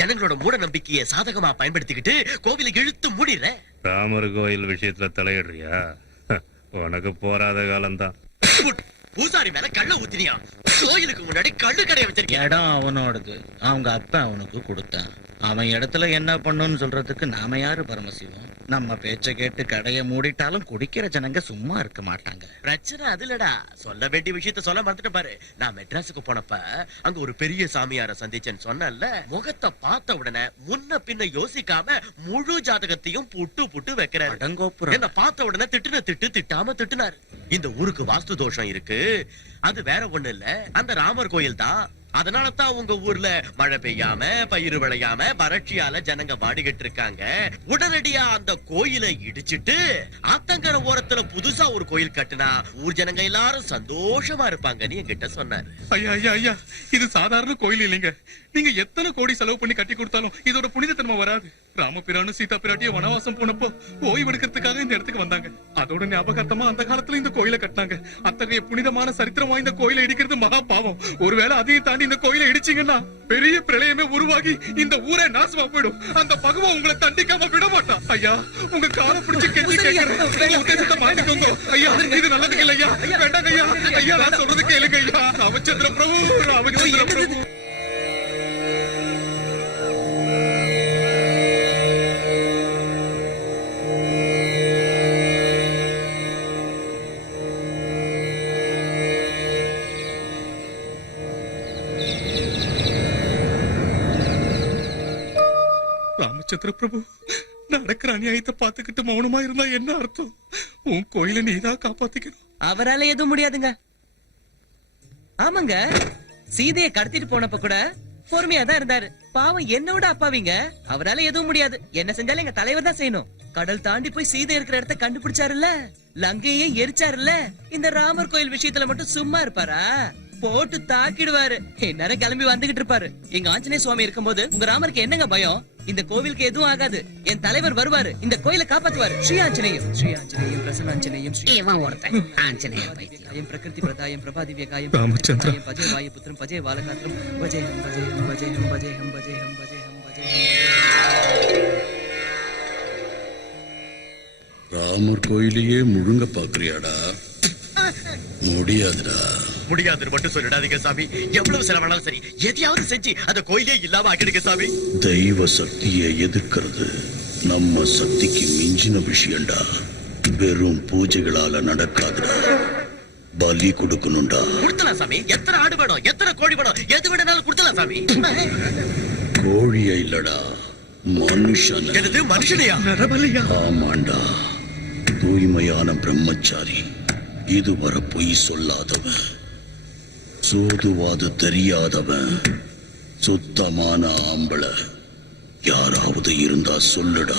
ஜனங்களோட மூட நம்பிக்கையை சாதகமா பயன்படுத்திக்கிட்டு கோவிலை இழுத்து மூடிற. ராமர் கோயில் விஷயத்துல தலையிடுறியா? உனக்கு போராத காலம்தான். பூசாரி மேல கள்ள ஊத்தினியா? கோயிலுக்கு முன்னாடி கள்ளு கடையை வச்சிருக்கேன். இடம் அவனோடது, அவங்க அப்பா அவனுக்கு கொடுத்தான். அவன் இடத்துல என்ன பண்ணுன்னு சொல்றதுக்கு நாம யாரு பரமசிவம்? நம்ம பேச்ச கேட்டு கடையை மூடிட்டாலும் குடிக்கிற ஜனங்க சும்மா இருக்க மாட்டாங்க. பிரச்சனை அதுலடா. சொல்ல வேண்டிய விஷயத்த சொல்ல மறந்துட்டு பாரு. நான் மெட்ராஸுக்கு போனப்ப அங்க ஒரு பெரிய சாமியார சந்திச்சேன்னு சொன்னல. முகத்தை பார்த்த உடனே முன்ன பின்ன யோசிக்காம முழு ஜாதகத்தையும் புட்டு புட்டு வைக்கிறாரு. என்ன பார்த்த உடனே திட்டு திட்டாம திட்டுனாரு. இந்த ஊருக்கு வாஸ்து தோஷம் இருக்கு, அது வேற ஒண்ணு இல்ல, அந்த ராமர் கோயில் தான். அதனாலதான் உங்க ஊர்ல மழை பெய்யாம பயிர் விளையாம வறட்சியால ஜனங்க வாடிக்கிட்டு இருக்காங்க. உடனடியா அந்த கோயிலை இடிச்சிட்டு ஆத்தங்கர ஓரத்துல புதுசா ஒரு கோயில் கட்டுனா ஊர் ஜனங்க எல்லாரும் சந்தோஷமா இருப்பாங்கன்னு என்கிட்ட சொன்னாரு. ஐயா ஐயா ஐயா, இது சாதாரண கோயில் இல்லைங்க. நீங்க எத்தனை கோடி செலவு பண்ணி கட்டி கொடுத்தாலும் இதோட புனிதத்தன்மை வராது. ராமபிரானும் சீதா பிராட்டிய வனவாசம் போனப்போ ஓய்வு எடுக்கிறதுக்காக இந்த இடத்துக்கு வந்தாங்க. அதோட ஞாபகார்த்தமா அந்த காலத்துல இந்த கோயிலை கட்டினாங்க. அத்தகைய புனிதமான சரித்திரம் வாய்ந்த கோயிலை இடிக்கிறது மகா பாவம். ஒருவேளை அதையும் தாண்டி இந்த கோயிலை இடிச்சீங்கன்னா பெரிய பிரளயமே உருவாகி இந்த ஊரே நாசமா போயிடும். அந்த பகவான் உங்களை தண்டிக்காம விட மாட்டான். ஐயா, உங்க காலை பிடிச்சு கெஞ்சி கேட்கிறேன், உங்க உத்தேசத்தை மாத்திக்கோங்க. ஐயா, இது நல்லதுக்கு இல்லையா? வேண்டாங்க ஐயா. ஐயா, நான் சொல்றது கேளுங்க ஐயா. ராமச்சந்திர பிரபு, ராமச்சந்திர பிரபு. ராமச்சந்திர பிரபு, நடக்கிற அநியாயத்தை பார்த்துக்கிட்டு மௌனமா இருந்தா என்ன அர்த்தம்? உன் கோயில நீதான் காப்பாத்திக்கணும். அவரால எதுவும் முடியாதுங்க. ஆமாங்க, சீதையை கடத்திட்டு போனப்ப கூட பொறுமையா தான் இருந்தாரு. பாவம் என்னோட அப்பாவிங்க, அவரால எதுவும் முடியாது. என்ன செஞ்சாலும் எங்க தலைவர் தான் செய்யணும். கடல் தாண்டி போய் சீதை இருக்கிற இடத்த கண்டுபிடிச்சாருல்ல, லங்கையே எரிச்சாருல்ல. இந்த ராமர் கோயில் விஷயத்துல மட்டும் சும்மா இருப்பாரா? போட்டு தாக்கிடுவாரு. நேரம் கிளம்பி வந்துகிட்டு இருப்பாரு. எங்க ஆஞ்சநேய சுவாமி இருக்கும்போது உங்க ராமருக்கு என்னங்க பயம்? இந்த கோவிலுக்கு எதுவும் ஆகாது. என் தலைவர் வருவாரு, இந்த கோயிலை காப்பாத்துவாரு. ஸ்ரீ ஆஞ்சநேயம், ஸ்ரீ ஆஞ்சநேயம், பிரசன்னாஞ்சநேயம், ஆஞ்சநேயம், பிரகிருதி பிரதாயம், பிரபாதிவ்யகாயம், ராமச்சந்திரன், பஜே வாயு புத்திரம், பஜே வாலகாத்திரம், பஜேஹம் பஜேஹம் பஜேஹம் பஜேஹம் பஜேஹம் பஜேஹம் பஜேஹம். ராமர் கோயிலையே முழுங்க பாக்குறியாடா? முடியாதுடா. முடியாதுன்னு மட்டும் சொல்லிடாதீங்க சாமி. எவ்வளவு செலவானாலும் சரி, எதையாவது செஞ்சு அந்த கோயிலே இல்லாம ஆக்கிடுங்க சாமி. தெய்வ சக்தியை எதிர்க்கிறது நம்ம சக்திக்கு மிஞ்சின விஷயம்டா. வெறும் பூஜைகளால நடக்காதுடா. பலி கொடுக்கணும்டா. கொடுத்தலாம் சாமி. எத்தனை ஆடு வேணும், எத்தனை கோழி வேணும், எது வேணாலும் கொடுத்தலாம் சாமி. கோழிய இல்லடா, மனுஷன். எனது மனுஷனையா? ஆமாண்டா, தூய்மையான பிரம்மச்சாரி, இதுவரை பொய் சொல்லாதவன், சூதுவாது தெரியாதவன், சுத்தமான ஆம்பளை யாராவது இருந்தா சொல்லுடா.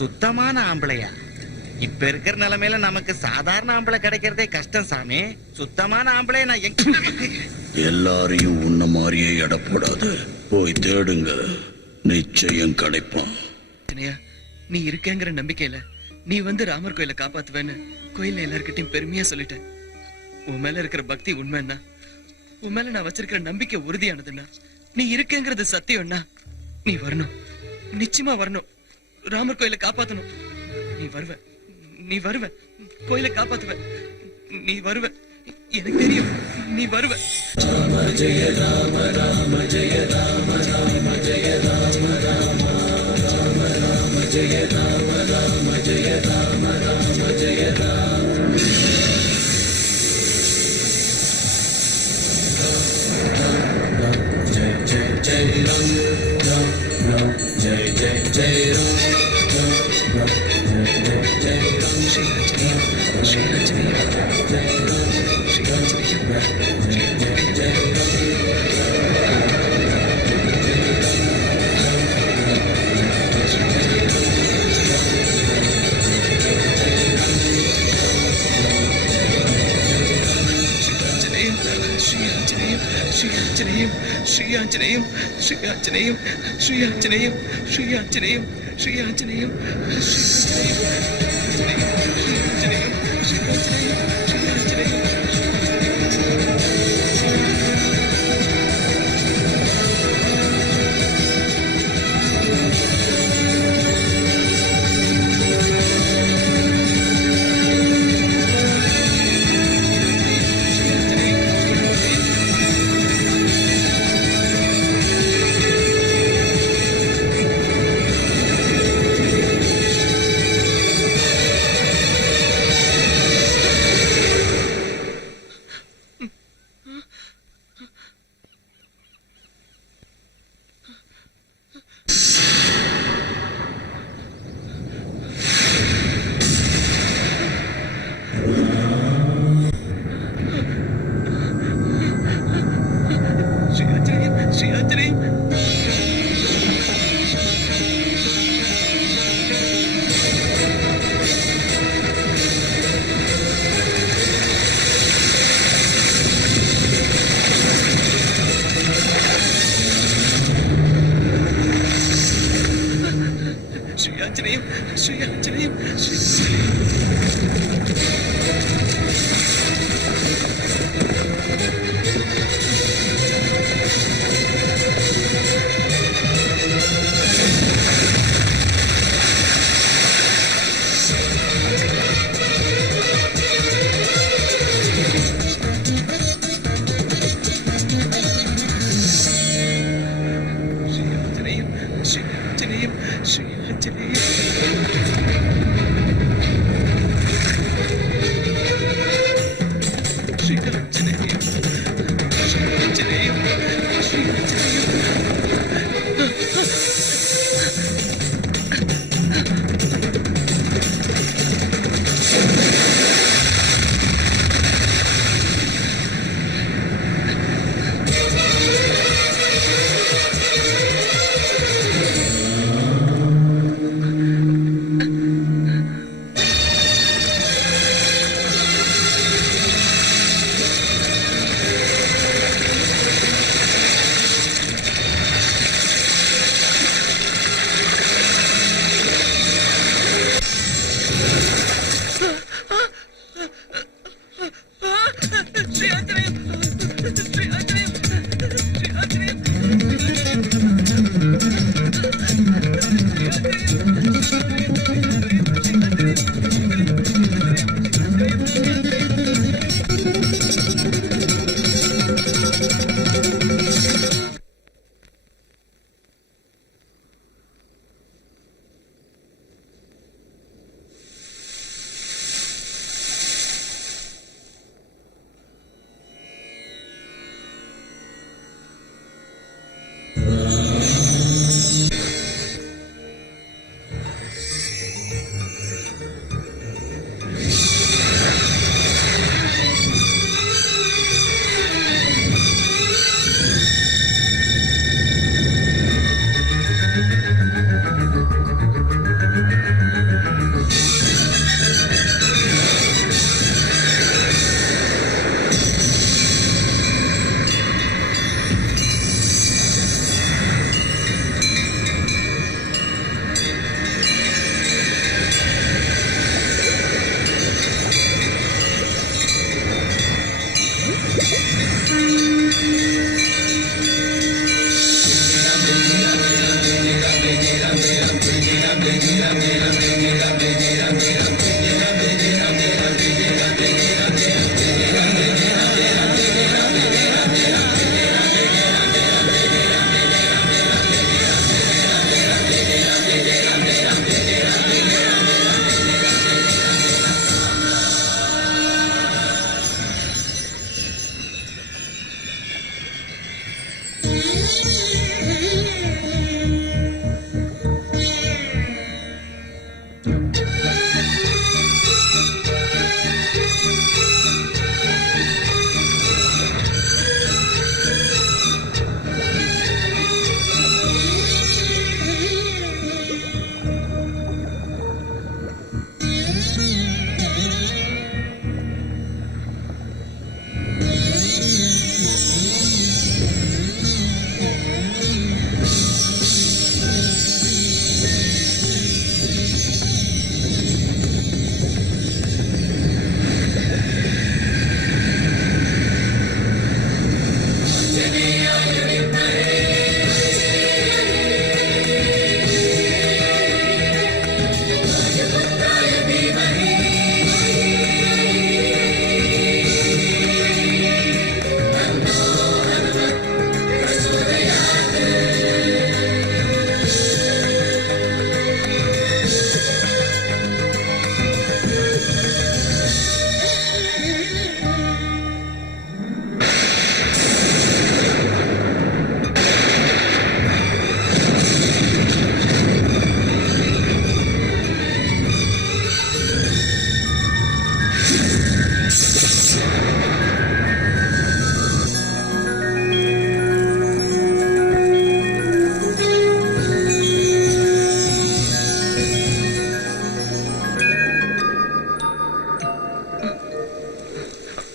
சுத்தமான ஆம்பளையா? இப்ப இருக்கிற நிலைமையில நமக்கு சாதாரண ஆம்பளை கிடைக்கிறதே கஷ்டம் சாமி. சுத்தமான ஆம்பளை நான் எல்லாரையும் உன்ன மாதிரியே எடை போடாத. போய் தேடுங்க, நிச்சயம் கிடைப்பான். நீ இருக்கேங்கிற நம்பிக்கையில நீ வந்து ராமர் கோயிலை காப்பாத்துவேன்னு கோயில்ல எல்லார்கிட்டையும் பெருமையா சொல்லிட்டேன். உன் மேல இருக்கிற பக்தி உண்மைன்னா, உன் மேல நான் வச்சிருக்கிற நம்பிக்கை உறுதியானதுன்னா, நீ இருக்கேங்கிறது சத்தியம்னா, நீ வரணும், நிச்சயமா வரணும். ராமர் கோயிலை காப்பாத்தணும். நீ வருவ, நீ வருவ, கோயிலை காப்பாத்துவ, நீ வருவ, எனக்கு தெரியும், நீ வருவ. ராம ஜெய ராம ராம ஜெய ராம ராம ஜெய ராம ராம ராம ராம ஜெய ராம ராம ஜெய ராம ராம ஜெய ராம. ஜெய ஜெய ஜெய ராம் ராம் ஜெய ஜெய ஜெய ராம் ராம் ஜெய ஜெய ராம். ஸ்ரீ ஆஞ்சநேயம், ஸ்ரீ ஆஞ்சநேயம், ஜெய Ram, Sri ஆஞ்சநேயம், Jaya Jaya Jaya Shri Anjaneyam, Shri Anjaneyam, Shri Anjaneyam, Shri Anjaneyam, Shri Anjaneyam, Shri Anjaneyam,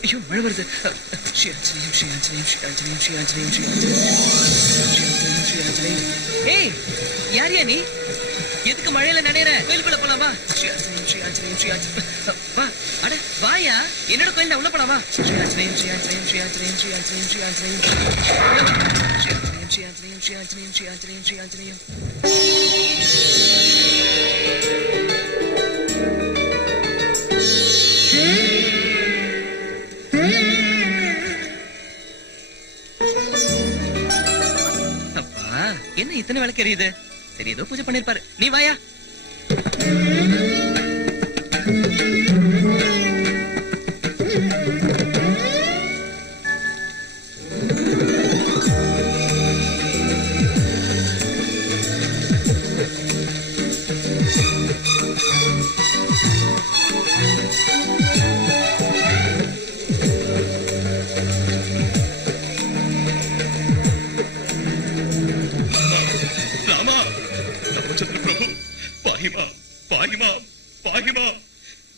ஐயோ மழை வருது. ஸ்ரீ ஆஞ்சநேயம் ஸ்ரீ ஆஞ்சநேயம் ஸ்ரீ ஆஞ்சநேயம் ஸ்ரீ ஆஞ்சநேயம் ஸ்ரீ ஆஞ்சநேயம் ஸ்ரீ ஆஞ்சநேயம். ஏய் யாரியா நீ? எதுக்கு மழையில நனையற? கோயிலுக்குள்ள போலாமா? ஸ்ரீ ஆஞ்சநேயம் ஸ்ரீ ஆஞ்சநேயம் ஸ்ரீ ஆஞ்சநேயம். வா அட வாயா, என்னோட கோயில் உள்ள போலாமா? ஸ்ரீ ஆஞ்சநேயம் ஸ்ரீ ஆஞ்சநேயம் ஸ்ரீ ஆஞ்சநேயம் ஸ்ரீ ஆஞ்சநேயம் ஸ்ரீ ஆஞ்சநேயம் ஸ்ரீ ஆஞ்சநேயம் ஸ்ரீ ஆஞ்சநேயம் ஸ்ரீ ஆஞ்சநேயம் ஸ்ரீ ஆஞ்சநேயம் ஸ்ரீ ஆஞ்சநேயம். அப்பா என்ன இத்தனை விளக்கு எரியுது? சரி ஏதோ பூஜை பண்ணிருப்பாரு. நீ வாயா.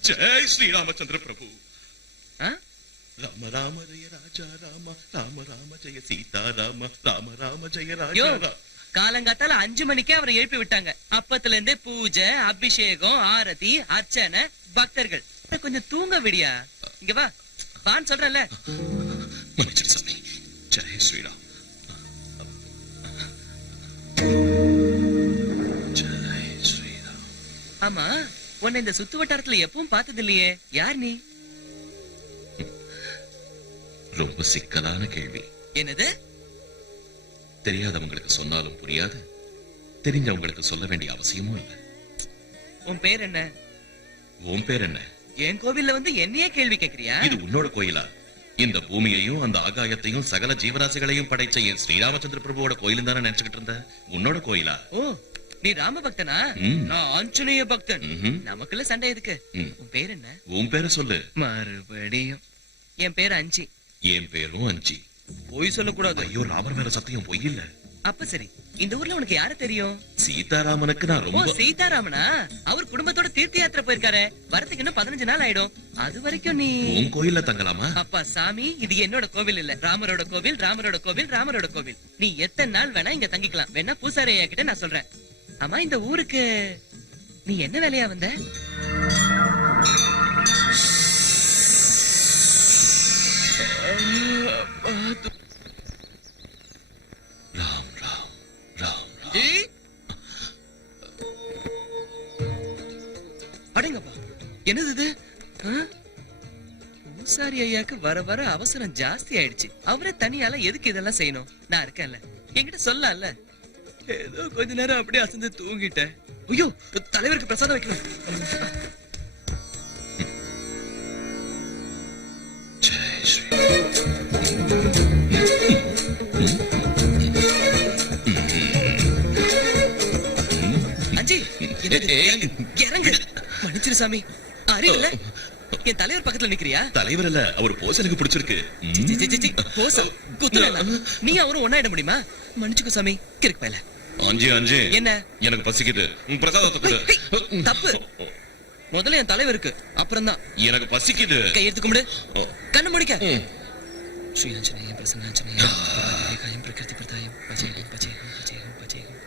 जय श्री रामचंद्र प्रभु. राम राम जय राजा राम, राम राम जय सीता राम, राम राम जय राजा राम. காலங்காத்தால 5 மணிக்கே அவரை எழுப்பி விட்டாங்க. அப்பத்துல இருந்தே பூஜை, அபிஷேகம், ஆரதி, அர்ச்சனை, பக்தர்கள். கொஞ்சம் தூங்க விடியா. இங்க வா வான்னு சொல்றல. மன்னிச்சிடு சாமி. ஜெய் ஸ்ரீராம். ஜெய் ஸ்ரீராம். ஆமா உன்னை இந்த சுத்து வட்டாரத்துல எப்பவும் பார்த்தது இல்லையே. யார் நீ? ரொம்ப சிக்கலான கேள்வி. என்னது? தெரியாதவங்களுக்கு சொன்னாலும் புரியாது, தெரிஞ்சவங்களுக்கு சொல்ல வேண்டிய அவசியமும் இல்ல. உன் பேர் என்ன? உன் பேர் என்ன? என் கோவில்ல வந்து என்னையே கேள்வி கேக்குறியா? இது உன்னோட கோயிலா? இந்த பூமியையும் அந்த ஆகாயத்தையும் சகல ஜீவராசிகளையும் படைச்ச என் ஸ்ரீராமச்சந்திர பிரபுவோட கோயிலும் தானே நினைச்சுக்கிட்டு இருந்த. உன்னோட கோயிலா? ஓ நீ ராம பக்தனா? நான் ஆஞ்சநேய பக்தன். நமக்குள்ள சண்டை எதுக்கு? உன் பேர் என்ன? உன் பேரை சொல்லு. மறுபடியும் என் பேர் அஞ்சி. என் பேரும் அஞ்சி. பொய் சொல்லக்கூடாது. ஐயோ ராமர் மேல சத்தியம் பொய் இல்ல. அப்ப சரி, இந்த ஊர்ல உனக்கு யார தெரியும்? சீதாராமனுக்கு நான் ரொம்ப. சீதாராமனா? அவர் குடும்பத்தோட தீர்த்த யாத்திரை போயிருக்காரு. வரதுக்கு இன்னும் 15 நாள் ஆயிடும். அது வரைக்கும் நீ உன் கோயில்ல தங்கலாமா? அப்பா சாமி, இது என்னோட கோவில் இல்ல, ராமரோட கோவில், ராமரோட கோவில், ராமரோட கோவில். நீ எத்தனை நாள் வேணா இங்க தங்கிக்கலாம். வேணா பூசாரி ஐயா கிட்ட நான் சொல்றேன். ஆமா இந்த ஊருக்கு நீ என்ன வேலையா வந்த? அடங்கப்பா, என்னது இது? பூசாரி ஐயாக்கு வர வர அவசரம் ஜாஸ்தி ஆயிடுச்சு. அவரே தனியால எதுக்கு இதெல்லாம் செய்யணும்? நான் இருக்கேன்ல, என்கிட்ட சொல்லல. ஏதோ கொஞ்ச நேரம் அப்படியே அசந்து தூங்கிட்டேன். ஐயோ, தலைவருக்கு பிரசாதம் வைக்கணும். அஞ்சி, இறங்கு. மன்னிச்சிரு சாமி, அறிவில்ல. என் தலைவர் பக்கத்துல நிக்கிறியா? தலைவர் இல்ல, அவர் போஸ் எனக்கு பிடிச்சிருக்கு. போஸா? குத்துறேன். நீ அவரும் ஒண்ணாயிட முடியுமா? மன்னிச்சுக்கோ சாமி, கிறுக்கு பயல. அஞ்சு அஞ்சு, என்ன? எனக்கு பசிக்குது, பிரசாதத்தை கொடு. தப்பு. முதல்ல என் தலைவருக்கு, அப்புறம் தான் எனக்கு பசிக்குது. கையெடுத்து கும்பிடு, கண்ணு முடிக்க. ஸ்ரீ ஆஞ்சநேயம் பிரசன்னாஞ்சநேயம் காயம் பிரகிருதி பிரதாயம் பஜேகம் பஜேகம் பஜேகம் பஜேகம்.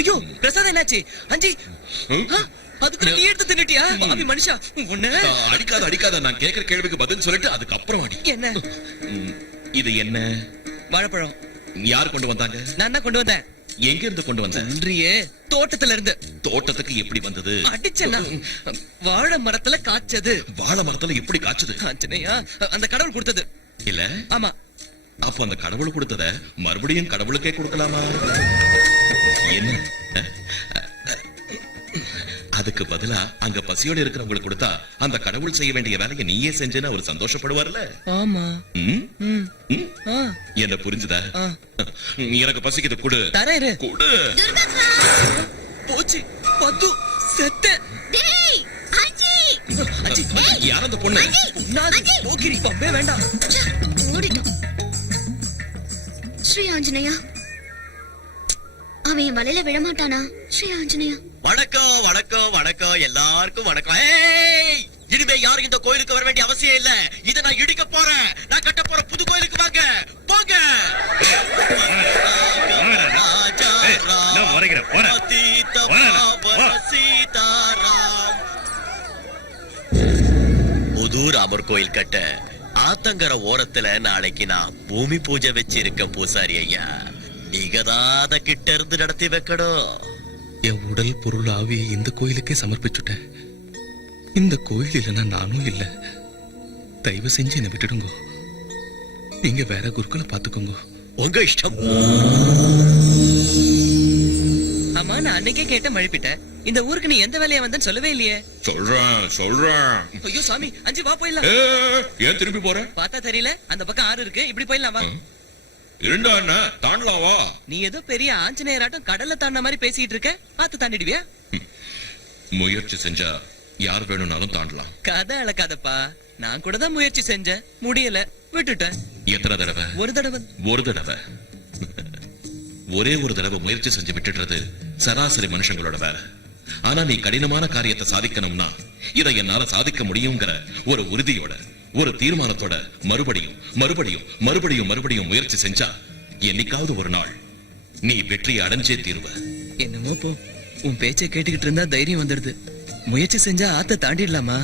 ஐயோ, பிரசாதம் என்னாச்சு? அஞ்சி, அதுக்கு நீ எடுத்து தின்னுட்டியா? பாவி மனுஷா, உன்ன அடிக்காத அடிக்காத. நான் கேக்குற கேள்விக்கு பதில் சொல்லிட்டு அதுக்கப்புறம் அடி. என்ன இது? என்ன? வாழைப்பழம். யார் கொண்டு வந்தாங்க? நான் தான் கொண்டு வந்தேன். எங்க இருந்து கொண்டு வந்த? இன்றையே தோட்டத்துல இருந்து. தோட்டத்துக்கு எப்படி வந்தது? அடிச்சனா? வாழை மரத்துல காய்ச்சது. வாழை மரத்துல எப்படி காய்ச்சது? ஆஞ்சநேயா, அந்த கடவுள் கொடுத்தது. இல்ல? ஆமா. அப்ப அந்த கடவுள் கொடுத்தத மறுபடியும் கடவுளுக்கே கொடுக்கலாமா? என்ன? அதுக்கு பதிலா அங்க பசியோட இருக்கிறவங்களுக்கு கொடுத்தா அந்த கடவுள் செய்ய வேண்டிய வேலையை நீயே செஞ்சேன்னு அவர் சந்தோஷப்படுவார்ல? ஆமா. என்ன புரிஞ்சுதா? எனக்கு பசிக்குது, குடு. தரேரு. குடு. போச்சு, பத்து செத்த. யார் அந்த பொண்ணு? போக்கிரி பம்பே வேண்டாம். ஸ்ரீ ஆஞ்சநேயா, அவன் என் வலையில விழமாட்டானா? ஸ்ரீ ஆஞ்சநேயா. வணக்கம் வணக்கம் வணக்கம், எல்லாருக்கும் வணக்கம். இனிமே யாரும் இந்த கோயிலுக்கு வர வேண்டிய அவசியம் இல்ல. இதை நான் இடிக்க போறேன். நான் கட்ட போற புது கோயிலுக்கு வாங்க, போங்க. புது ராமர் கோயில் கட்ட ஆத்தங்கர ஓரத்துல நாளைக்கு நான் பூமி பூஜை வச்சிருக்கேன் பூசாரி ஐயா. நீங்க தான் கிட்ட இருந்து நடத்தி வைக்கணும். என் உடல் பொருள் ஆவியை இந்த கோயிலுக்கே சமர்ப்பிச்சுட்டேன். இந்த கோயில் இல்லைன்னா நானும் இல்ல. தயவு செஞ்சு என்னை விட்டுடுங்க. நீங்க வேற குருக்களை பாத்துக்கோங்க. உங்க இஷ்டம். ஆமா, நான் அன்னைக்கே கேட்ட மழுப்பிட்டேன். இந்த ஊருக்கு நீ எந்த வேலையா வந்தன்னு சொல்லவே இல்லையே. சொல்றேன். ஐயோ சாமி, அஞ்சு வா போயிடலாம். ஏன் திரும்பி போற? பார்த்தா தெரியல, அந்த பக்கம் ஆறு இருக்கு, இப்படி போயிடலாம் வா. இரண்டா தாண்டலாவா? நீ ஏதோ பெரிய ஆஞ்சநேயராட்டம் கடல்ல தாண்ட மாதிரி பேசிட்டு இருக்க. பார்த்து தாண்டிடுவியா? முயற்சி செஞ்சா யார் வேணும்னாலும் தாண்டலாம். கதை அளக்காதப்பா. நான் கூட தான் முயற்சி செஞ்சேன், முடியல, விட்டுட்டேன். எத்தனை தடவை? ஒரு தடவை. ஒரு தடவை. ஒரே ஒரு தடவை முயற்சி செஞ்சு விட்டுடுறது சராசரி மனுஷங்களோட வேலை. ஆனா நீ கடினமான காரியத்தை சாதிக்கணும்னா இதை என்னால சாதிக்க முடியுங்கிற ஒரு உறுதியோட, ஒரு தீர்மானத்தோட மறுபடியும் மறுபடியும் மறுபடியும் மறுபடியும் முயற்சி செஞ்சா என்னைக்காவது ஒரு நாள் நீ வெற்றியை அடைஞ்சே தீர்வ. என்னமோ போ, உன் பேச்சை கேட்டுக்கிட்டு இருந்தா தைரியம் வந்துடுது. முயற்சி செஞ்சா ஆத்த தாண்டிடலாமா?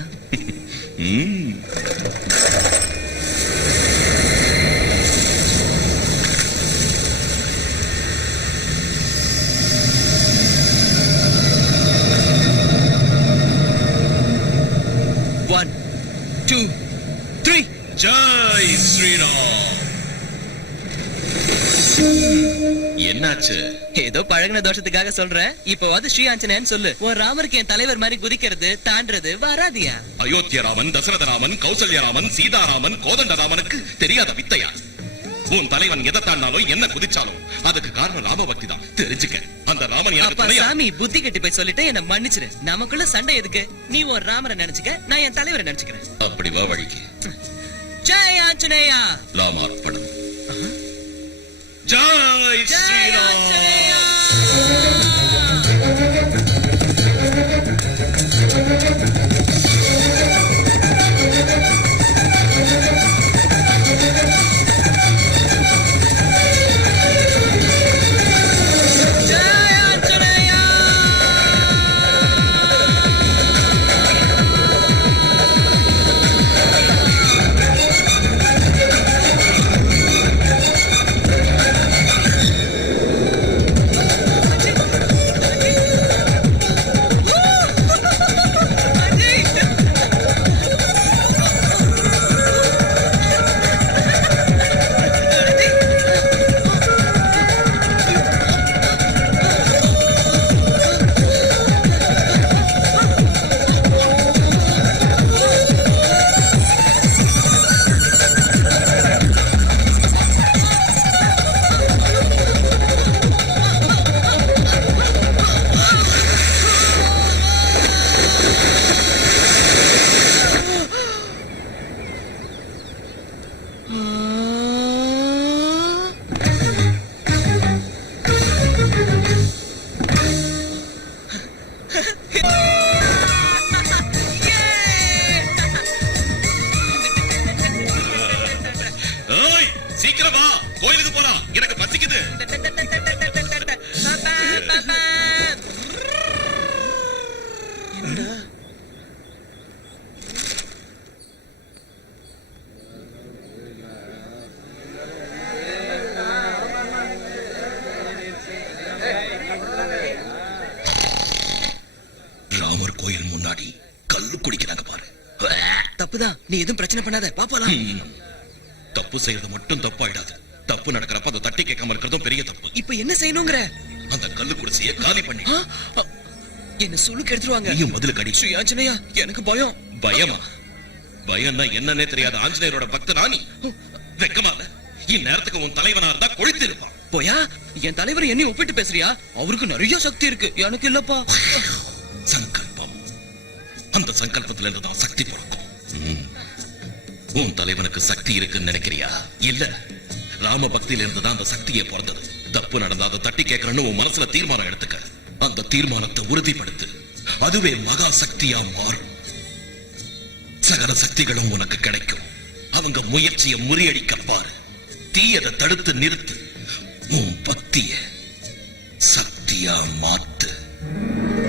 One, two, three. Jai Sriram. என்னாச்சு? ஏதோ பழகின தோஷத்துக்காக சொல்றேன். இப்போவாது ஸ்ரீ ஆஞ்சநேயன் சொல்லு. உன் ராமருக்கு என் தலைவர் மாதிரி குதிக்கிறது தாண்டறது வராதியா? அயோத்திய ராமன், தசரத ராமன், கௌசல்ய ராமன், சீதாராமன், கோதண்ட ராமனுக்கு தெரியாத வித்தையா? உன் தலைவன் எதை தாண்டாலும் என்ன குதிச்சாலும் அதுக்கு காரணம் ராம பக்தி தான். தெரிஞ்சுக்க. அந்த ராமன் எனக்கு துணையா. சாமி, புத்தி கெட்டு போய் சொல்லிட்டு என்ன மன்னிச்சிரு. நமக்குள்ள சண்டை எதுக்கு? நீ ஒரு ராமரை நினைச்சுக்க, நான் என் தலைவரை நினைச்சுக்கிறேன். அப்படி வா வழிக்கு. ஜெய் ஆஞ்சநேயா. ராமார்ப்பணம். ஜெய் ஸ்ரீராம். சீக்கிரம் வா, கோயிலுக்கு போலாம். எனக்கு பசிக்குது. ராமர் கோயில் முன்னாடி கல்லு குடிக்கிறாங்க பாரு. தப்புதான், நீ எதுவும் பிரச்சனை பண்ணாத, பாப்பாலாம். தப்பு செய்யறது மட்டும் தப்பாயிடாது. தப்பு நடக்கிறப்ப அதை தட்டி கேட்காம இருக்கிறதும் பெரிய தப்பு. இப்ப என்ன செய்யணுங்கிற? அந்த கல்லு குடிசைய காலி பண்ணி என்ன சுளுக்கு எடுத்துருவாங்க. நீயும் பதிலுக்கு அடி. ஸ்ரீ ஆஞ்சநேயா, எனக்கு பயம். பயமா? பயம்னா என்னன்னே தெரியாத ஆஞ்சநேயரோட பக்தனா நீ? வெக்கமா இல்ல? இந்நேரத்துக்கு உன் தலைவனா இருந்தா கொளுத்திருப்பான். போயா, என் தலைவர் என்னை ஒப்பிட்டு பேசுறியா? அவருக்கு நிறைய சக்தி இருக்கு, எனக்கு இல்லப்பா. சங்கல்பம், அந்த சங்கல்பத்துல இருந்து தான் சக்தி பிறக்கும். உன் தலைவனுக்கு சக்தி இருக்குன்னு நினைக்கிறியா? இல்ல, ராம பக்தியில இருந்து தான் அந்த சக்தியே பிறந்தது. தப்பு நடந்தா அதை தட்டி கேட்கறன்னு உன் மனசுல தீர்மானம் எடுத்துக்க. அந்த தீர்மானத்தை உறுதிப்படுத்து. அதுவே மகா சக்தியா மாறும். சகல சக்திகளும் உனக்கு கிடைக்கும். அவங்க முயற்சியை முறியடிக்க பாரு. தீயதை தடுத்து நிறுத்து. உன் பக்திய சக்தியா மாத்து.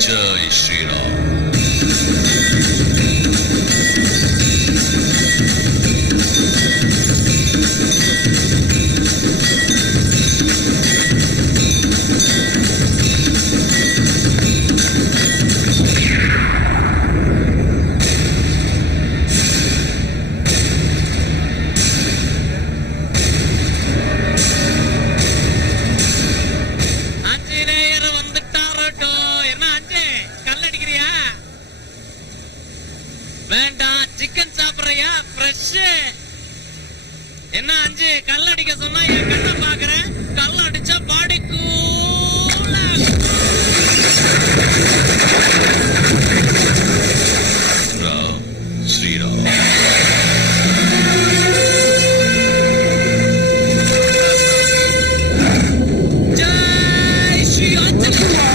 ஜெய் ஸ்ரீராம். வேண்டாம், சிக்கன் சாப்பிடுறியா? ஃப்ரெஷ். என்ன அஞ்சு, கல் அடிக்க சொன்னா என் கண்ணை பாக்குறேன். கல் அடிச்சா பாடி கூலா. ராம் ஸ்ரீராம். ஜெய் ஸ்ரீ ஆஞ்சநேயா.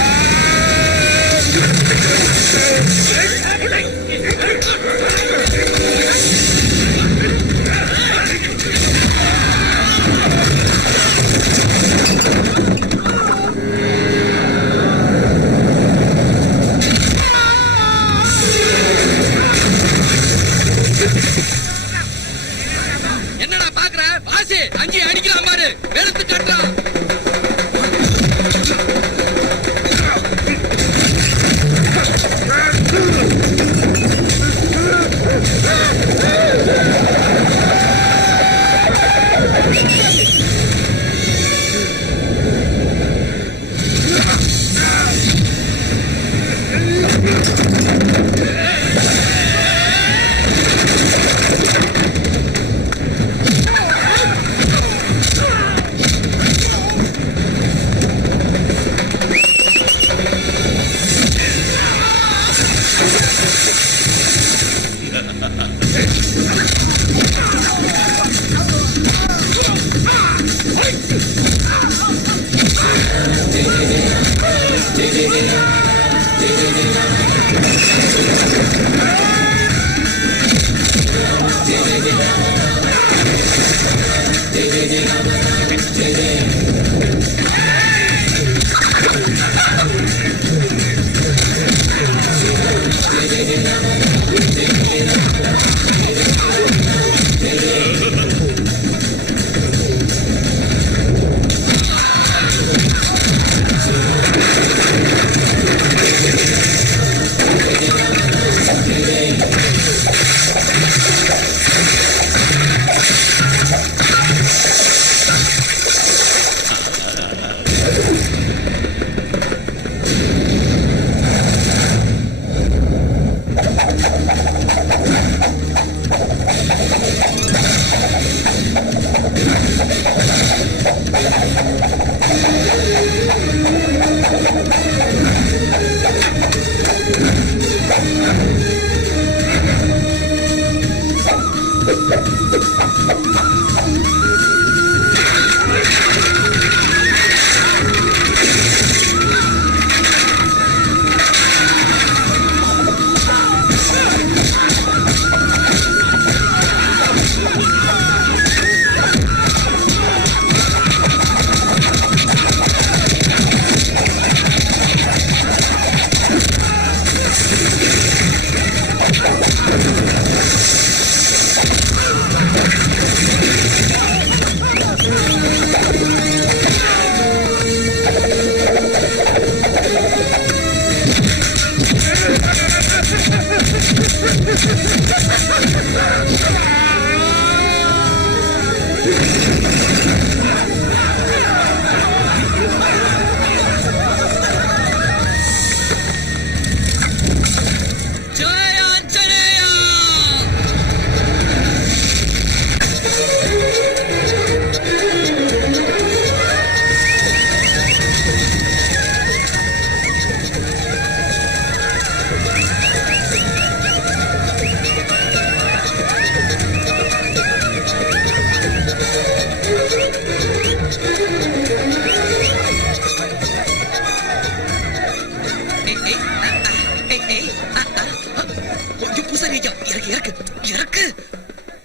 என்னடா பாக்குற? வாசி அங்கே அடிக்கலாம் பாரு. வெளுத்து கட்டுறான்.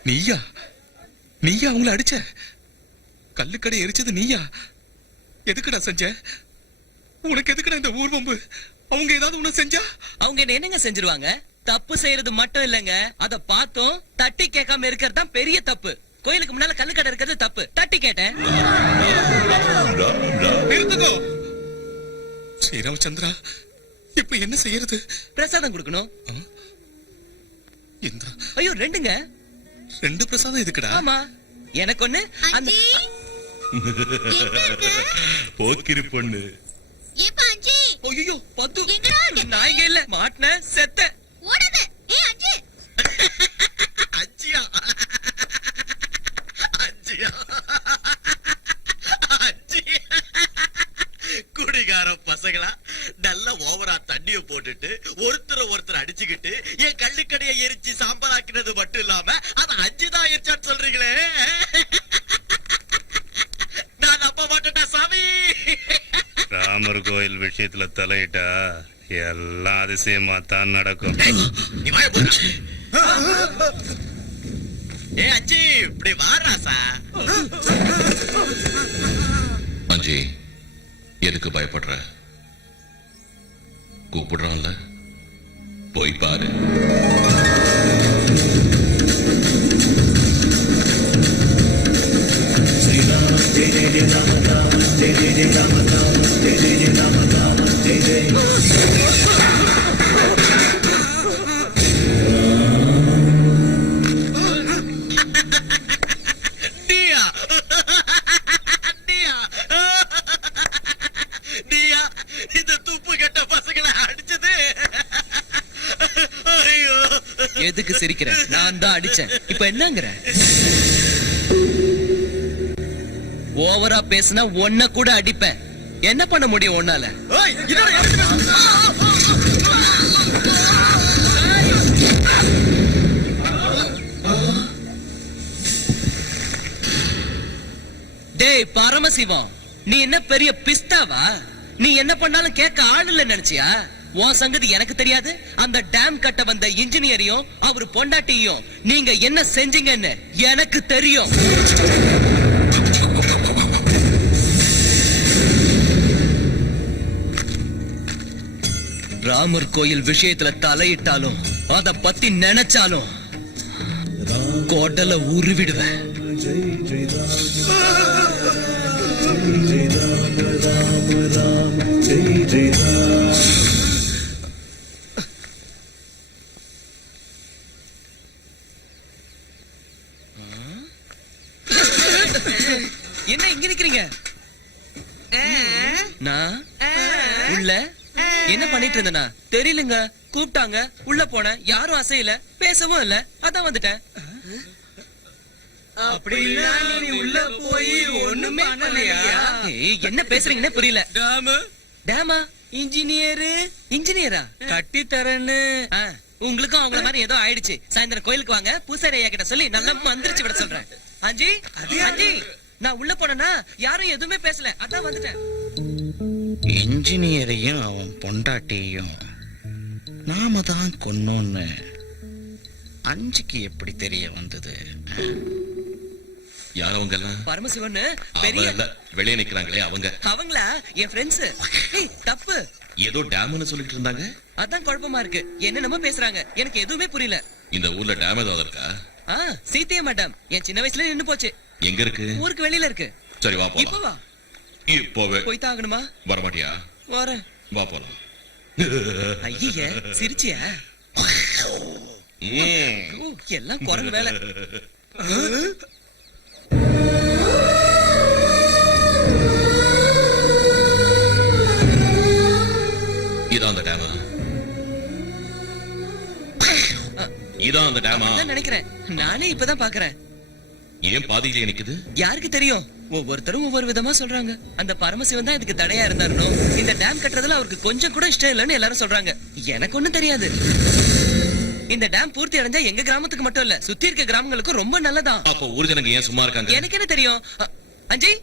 நீயா நீயா அவங்கள அடிச்ச? கல்லுக்கடை எரிச்சது நீயா? எதுக்குடா செஞ்ச? உனக்கு எதுக்குடா இந்த ஊர்வம்பு? அவங்க ஏதாவது உன்ன செஞ்சா? அவங்க என்ன என்னங்க செஞ்சிருவாங்க? தப்பு செய்யறது மட்டும் இல்லங்க, அத பார்த்தோம் தட்டி கேட்காம இருக்கிறது தான் பெரிய தப்பு. கோயிலுக்கு முன்னால கல்லுக்கடை இருக்கிறது தப்பு, தட்டி கேட்டேன். நிறுத்துக்கோ ஸ்ரீராமச்சந்திரா, இப்ப என்ன செய்யறது? பிரசாதம் கொடுக்கணும். இந்த ஐயோ ரெண்டுங்க. 2 பிரசாதம் எதுக்குடா? ஆமா, எனக்கு ஒண்ணு அந்த போக்கிரி பொண்ணு. ஏப்பா அஞ்சி, ஐயோ பத்து எங்கடா இருக்க? நான் இங்க இல்ல, மாட்டன செத்த. ஓடாத. ஏய் அஞ்சி. அஞ்சியா அஞ்சியா அஞ்சி, குடிகார பசங்களா நல்ல ஓவரா தண்ணிய போட்டுட்டு ஒருத்தர் அடிச்சுக்கிட்டு என் கள்ளுக்கடையை எரிச்சு சாம்பலாக்கினது மட்டும் இல்லாம அது 5 தான் எரிச்சான்னு சொல்றீங்களே. நான் நம்ப மாட்டேன்டா சாமி. ராமர் கோயில் விஷயத்துல தலையிட்டா எல்லாம் அதிசயமா தான் நடக்கும். நீ வாய போடா. ஏ அஞ்சி, இப்படி வாராசா. அஞ்சி, எதுக்கு பயப்படுற? கூப்பிடுறான்ல, போய் பாரு. இந்த துப்பு கெட்ட பசங்களை அடிச்சது. ஐயோ, எதுக்கு சிரிக்கிற? நான் தான் அடிச்சேன். இப்ப என்னங்கற? ஓவரா பேசினா ஒன்ன கூட அடிப்பேன். என்ன பண்ண முடியும் உன்னால? டேய் பரமசிவம், நீ என்ன பெரிய பிஸ்தாவா? நீ என்ன பண்ணாலும் கேட்க ஆள் இல்ல நினைச்சியா? உன் சங்கதி எனக்கு தெரியாது. அந்த டேம் கட்ட வந்த இன்ஜினியரையும் அவரு பொண்டாட்டியும் நீங்க என்ன செஞ்சீங்கன்னு எனக்கு தெரியும். ராமர் கோயில் விஷயத்துல தலையிட்டாலும் அத பத்தி நினைச்சாலும் கோடல உருவிடுவேன். என்ன இங்க நிக்கிறீங்க? நான் உள்ள என்ன பண்ணிட்டு இருந்தேனா தெரியலங்க. கூப்பிட்டாங்க, உள்ள போனேன். யாரும் அசையல, பேசவும் இல்ல, அதான் வந்துட்டேன். உள்ள போய் ஒண்ணுமே பண்ணலையா? என்ன பேசுறீங்கன்னு புரியல. டேமா? இன்ஜினியரா கட்டி தரேன்னு உங்களுக்கும் அவங்கள மாதிரி ஏதோ ஆயிடுச்சு. சாயந்தரம் கோயிலுக்கு வாங்க, பூசாரி ஐயா கிட்ட சொல்லி நல்லா மந்திரிச்சு விட சொல்றேன். அஞ்சி அஞ்சி, நான் உள்ள போனேன்னா யாரும் எதுவுமே பேசல, அதான் வந்துட்டேன். இன்ஜினியரையும் அவன் பொண்டாட்டியையும் நாம தான் கொன்னோன்னு அஞ்சுக்கு எப்படி தெரிய வந்தது? யார் அவங்க எல்லாம்? பரமசிவன் பெரிய வெளியே நிக்கிறாங்களே அவங்க. அவங்களா? என் ஃப்ரெண்ட்ஸ். தப்பு. ஏதோ டேம்னு சொல்லிட்டு இருந்தாங்க. அதான் குழப்பமா இருக்கு. என்னென்னமோ பேசுறாங்க, எனக்கு எதுவுமே புரியல. இந்த ஊர்ல டேம் ஏதாவது இருக்கா? சீத்தையம்மா டேம் என் சின்ன வயசுல நின்னு போச்சு. எங்க இருக்கு? ஊருக்கு வெளியில இருக்கு. சரி வா போலாம். இப்ப வா. இப்போவே போய் தாங்கணுமா? வரமாட்டியா? வரேன். வா போலாம். ஐய சிரிச்சியா? எல்லாம் குரங்கு வேலை. அந்த டேமா? அதான் நினைக்கிறேன். நானே இப்பதான் பாக்குறேன். ஏன் பாதியிலே நிக்குது? யாருக்கு தெரியும்? ஒவ்வொருத்தரும் ஒவ்வொரு விதமா சொல்றாங்க. அந்த பரமசிவன் தான் இதுக்கு தடையா இருந்தாருனோ, இந்த டேம் கட்டுறதுல அவருக்கு கொஞ்சம் கூட இஷ்டம் இல்லைன்னு எல்லாரும் சொல்றாங்க. எனக்கு ஒண்ணும் தெரியாது. இந்த டேம் பூர்த்தி அடைஞ்சா எங்க கிராமத்துக்கு மட்டும் இல்ல, சுத்தி இருக்க கிராமங்களுக்கும் ரொம்ப நல்லதான். அப்ப ஊர் ஜனங்க ஏன் சும்மா இருக்காங்க? எனக்கு என்ன தெரியும்? அஜய்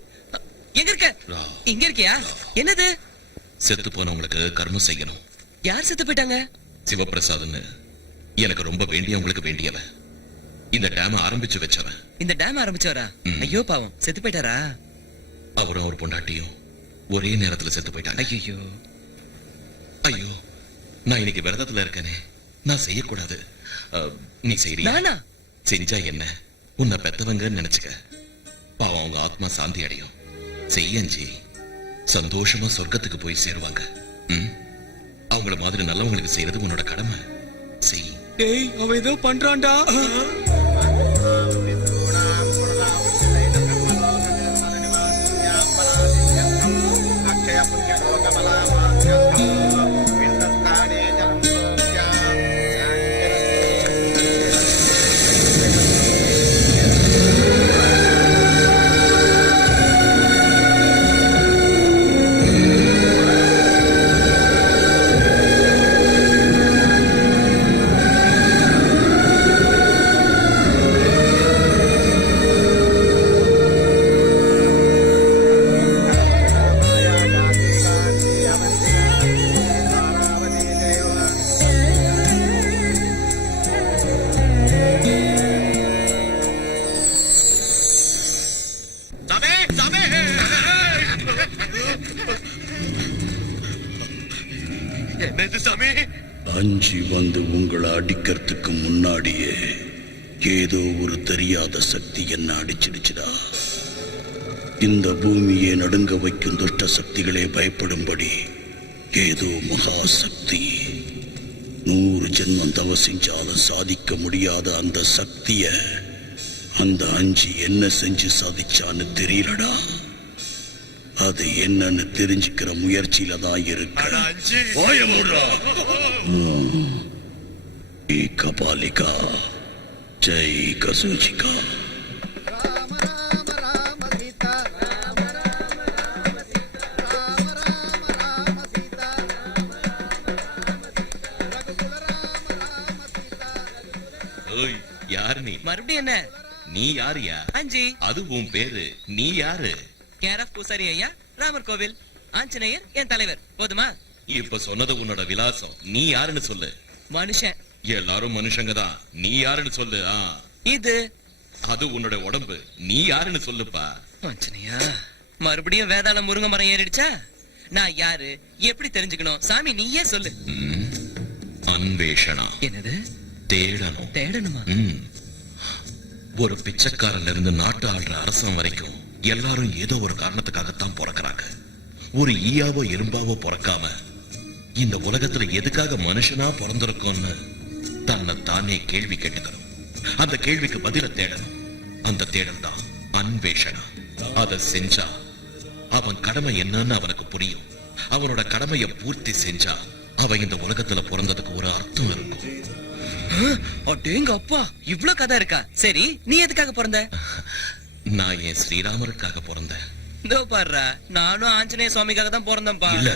எங்க இருக்க? இங்க இருக்கியா? என்னது? செத்து போனவங்களுக்கு கர்மம் செய்யணும். யார் செத்து போயிட்டாங்க? சிவபிரசாத்னு எனக்கு ரொம்ப வேண்டியவங்களுக்கு வேண்டியவன். இந்த டேம் ஆரம்பிச்சு வச்சவன். இந்த டேம் ஆரம்பிச்சவரா? ஐயோ பாவம், செத்து போயிட்டாரா? அவரும் அவர் பொண்டாட்டியும் ஒரே நேரத்துல செத்து போயிட்டாங்க. ஐயோ ஐயோ, நான் இன்னைக்கு விரதத்துல இருக்கேனே, நான் செய்யக்கூடாது. நீ செய்யறியா? நானா? செஞ்சா என்ன, உன்னை பெத்தவங்கன்னு நினைச்சுக்க. பாவம் அவங்க ஆத்மா சாந்தி அடையும். செய்யஞ்சி சந்தோஷமா சொர்க்கத்துக்கு போய் சேருவாங்க. அவங்கள மாதிரி நல்லவங்களுக்கு செய்யறது உன்னோட கடமை. செய். டேய், அவ ஏதோ பண்றான்டா. அஞ்சி வந்து உங்களை அடிக்கிறதுக்கு முன்னாடியே ஏதோ ஒரு தெரியாத சக்தி என்ன அடிச்சிடுச்சுடா. இந்த பூமியை நடுங்க வைக்கும் துஷ்ட சக்திகளே பயப்படும்படி ஏதோ மகா சக்தி 100 ஜென்மம் தவ செஞ்சாலும் சாதிக்க முடியாத அந்த சக்திய அந்த அஞ்சி என்ன செஞ்சு சாதிச்சான்னு தெரியலடா. அது என்னன்னு தெரிஞ்சுக்கிற முயற்சியில தான் இருக்கு. கபாலிகா ஜெய் கசூஜிகா. யாரு நீ? மறுபடியும் என்ன? நீ யாருயா? அஞ்சி. அது உன் பேரு. நீ யாரு? கேர் ஆஃப் பூசாரி ஐயா, ராமர் கோவில், ஆஞ்சநேயர் என் தலைவர். போதுமா? இப்ப சொன்னது உன்னோட விலாசம். நீ யாருன்னு சொல்லு. மனுஷன். எல்லாரும் மனுஷங்க தான். நீ யாருன்னு சொல்லு. இது அது உன்னோட உடம்பு. நீ யாருன்னு சொல்லுப்பா. ஆஞ்சநேயா, மறுபடியும் வேதாள முருங்கை மரம் ஏறிடுச்சா? நான் யாரு, எப்படி தெரிஞ்சுக்கணும்? சாமி நீயே சொல்லு. அன்வேஷணா. என்னது? தேடணும். தேடணுமா? ஒரு பிச்சைக்காரன்ல இருந்து நாட்டு ஆள்ற அரசன் வரைக்கும் எல்லாரும் ஏதோ ஒரு காரணத்துக்காகத்தான் பிறக்கிறாங்க. ஒரு ஈயாவோ எறும்பாவோ பிறக்காம இந்த உலகத்துல எதுக்காக மனுஷனா பிறந்திருக்கோம்னு தன்னை தானே கேள்வி கேட்டுக்கணும். அந்த கேள்விக்கு பதில தேடணும். அந்த தேடல் தான் அன்வேஷணா. அதை செஞ்சா அவன் கடமை என்னன்னு அவனுக்கு புரியும். அவனோட கடமையை பூர்த்தி செஞ்சா அவன் இந்த உலகத்துல பிறந்ததுக்கு ஒரு அர்த்தம் இருக்கும். அடேங்க அப்பா, இவ்ளோ கதை இருக்கா? சரி, நீ எதுக்காக பிறந்த? நான் என் ஸ்ரீராமருக்காக பிறந்தேன். இதோ பாருடா, நானும் ஆஞ்சநேய சுவாமிக்காக தான் பிறந்தேன்பா. இல்ல,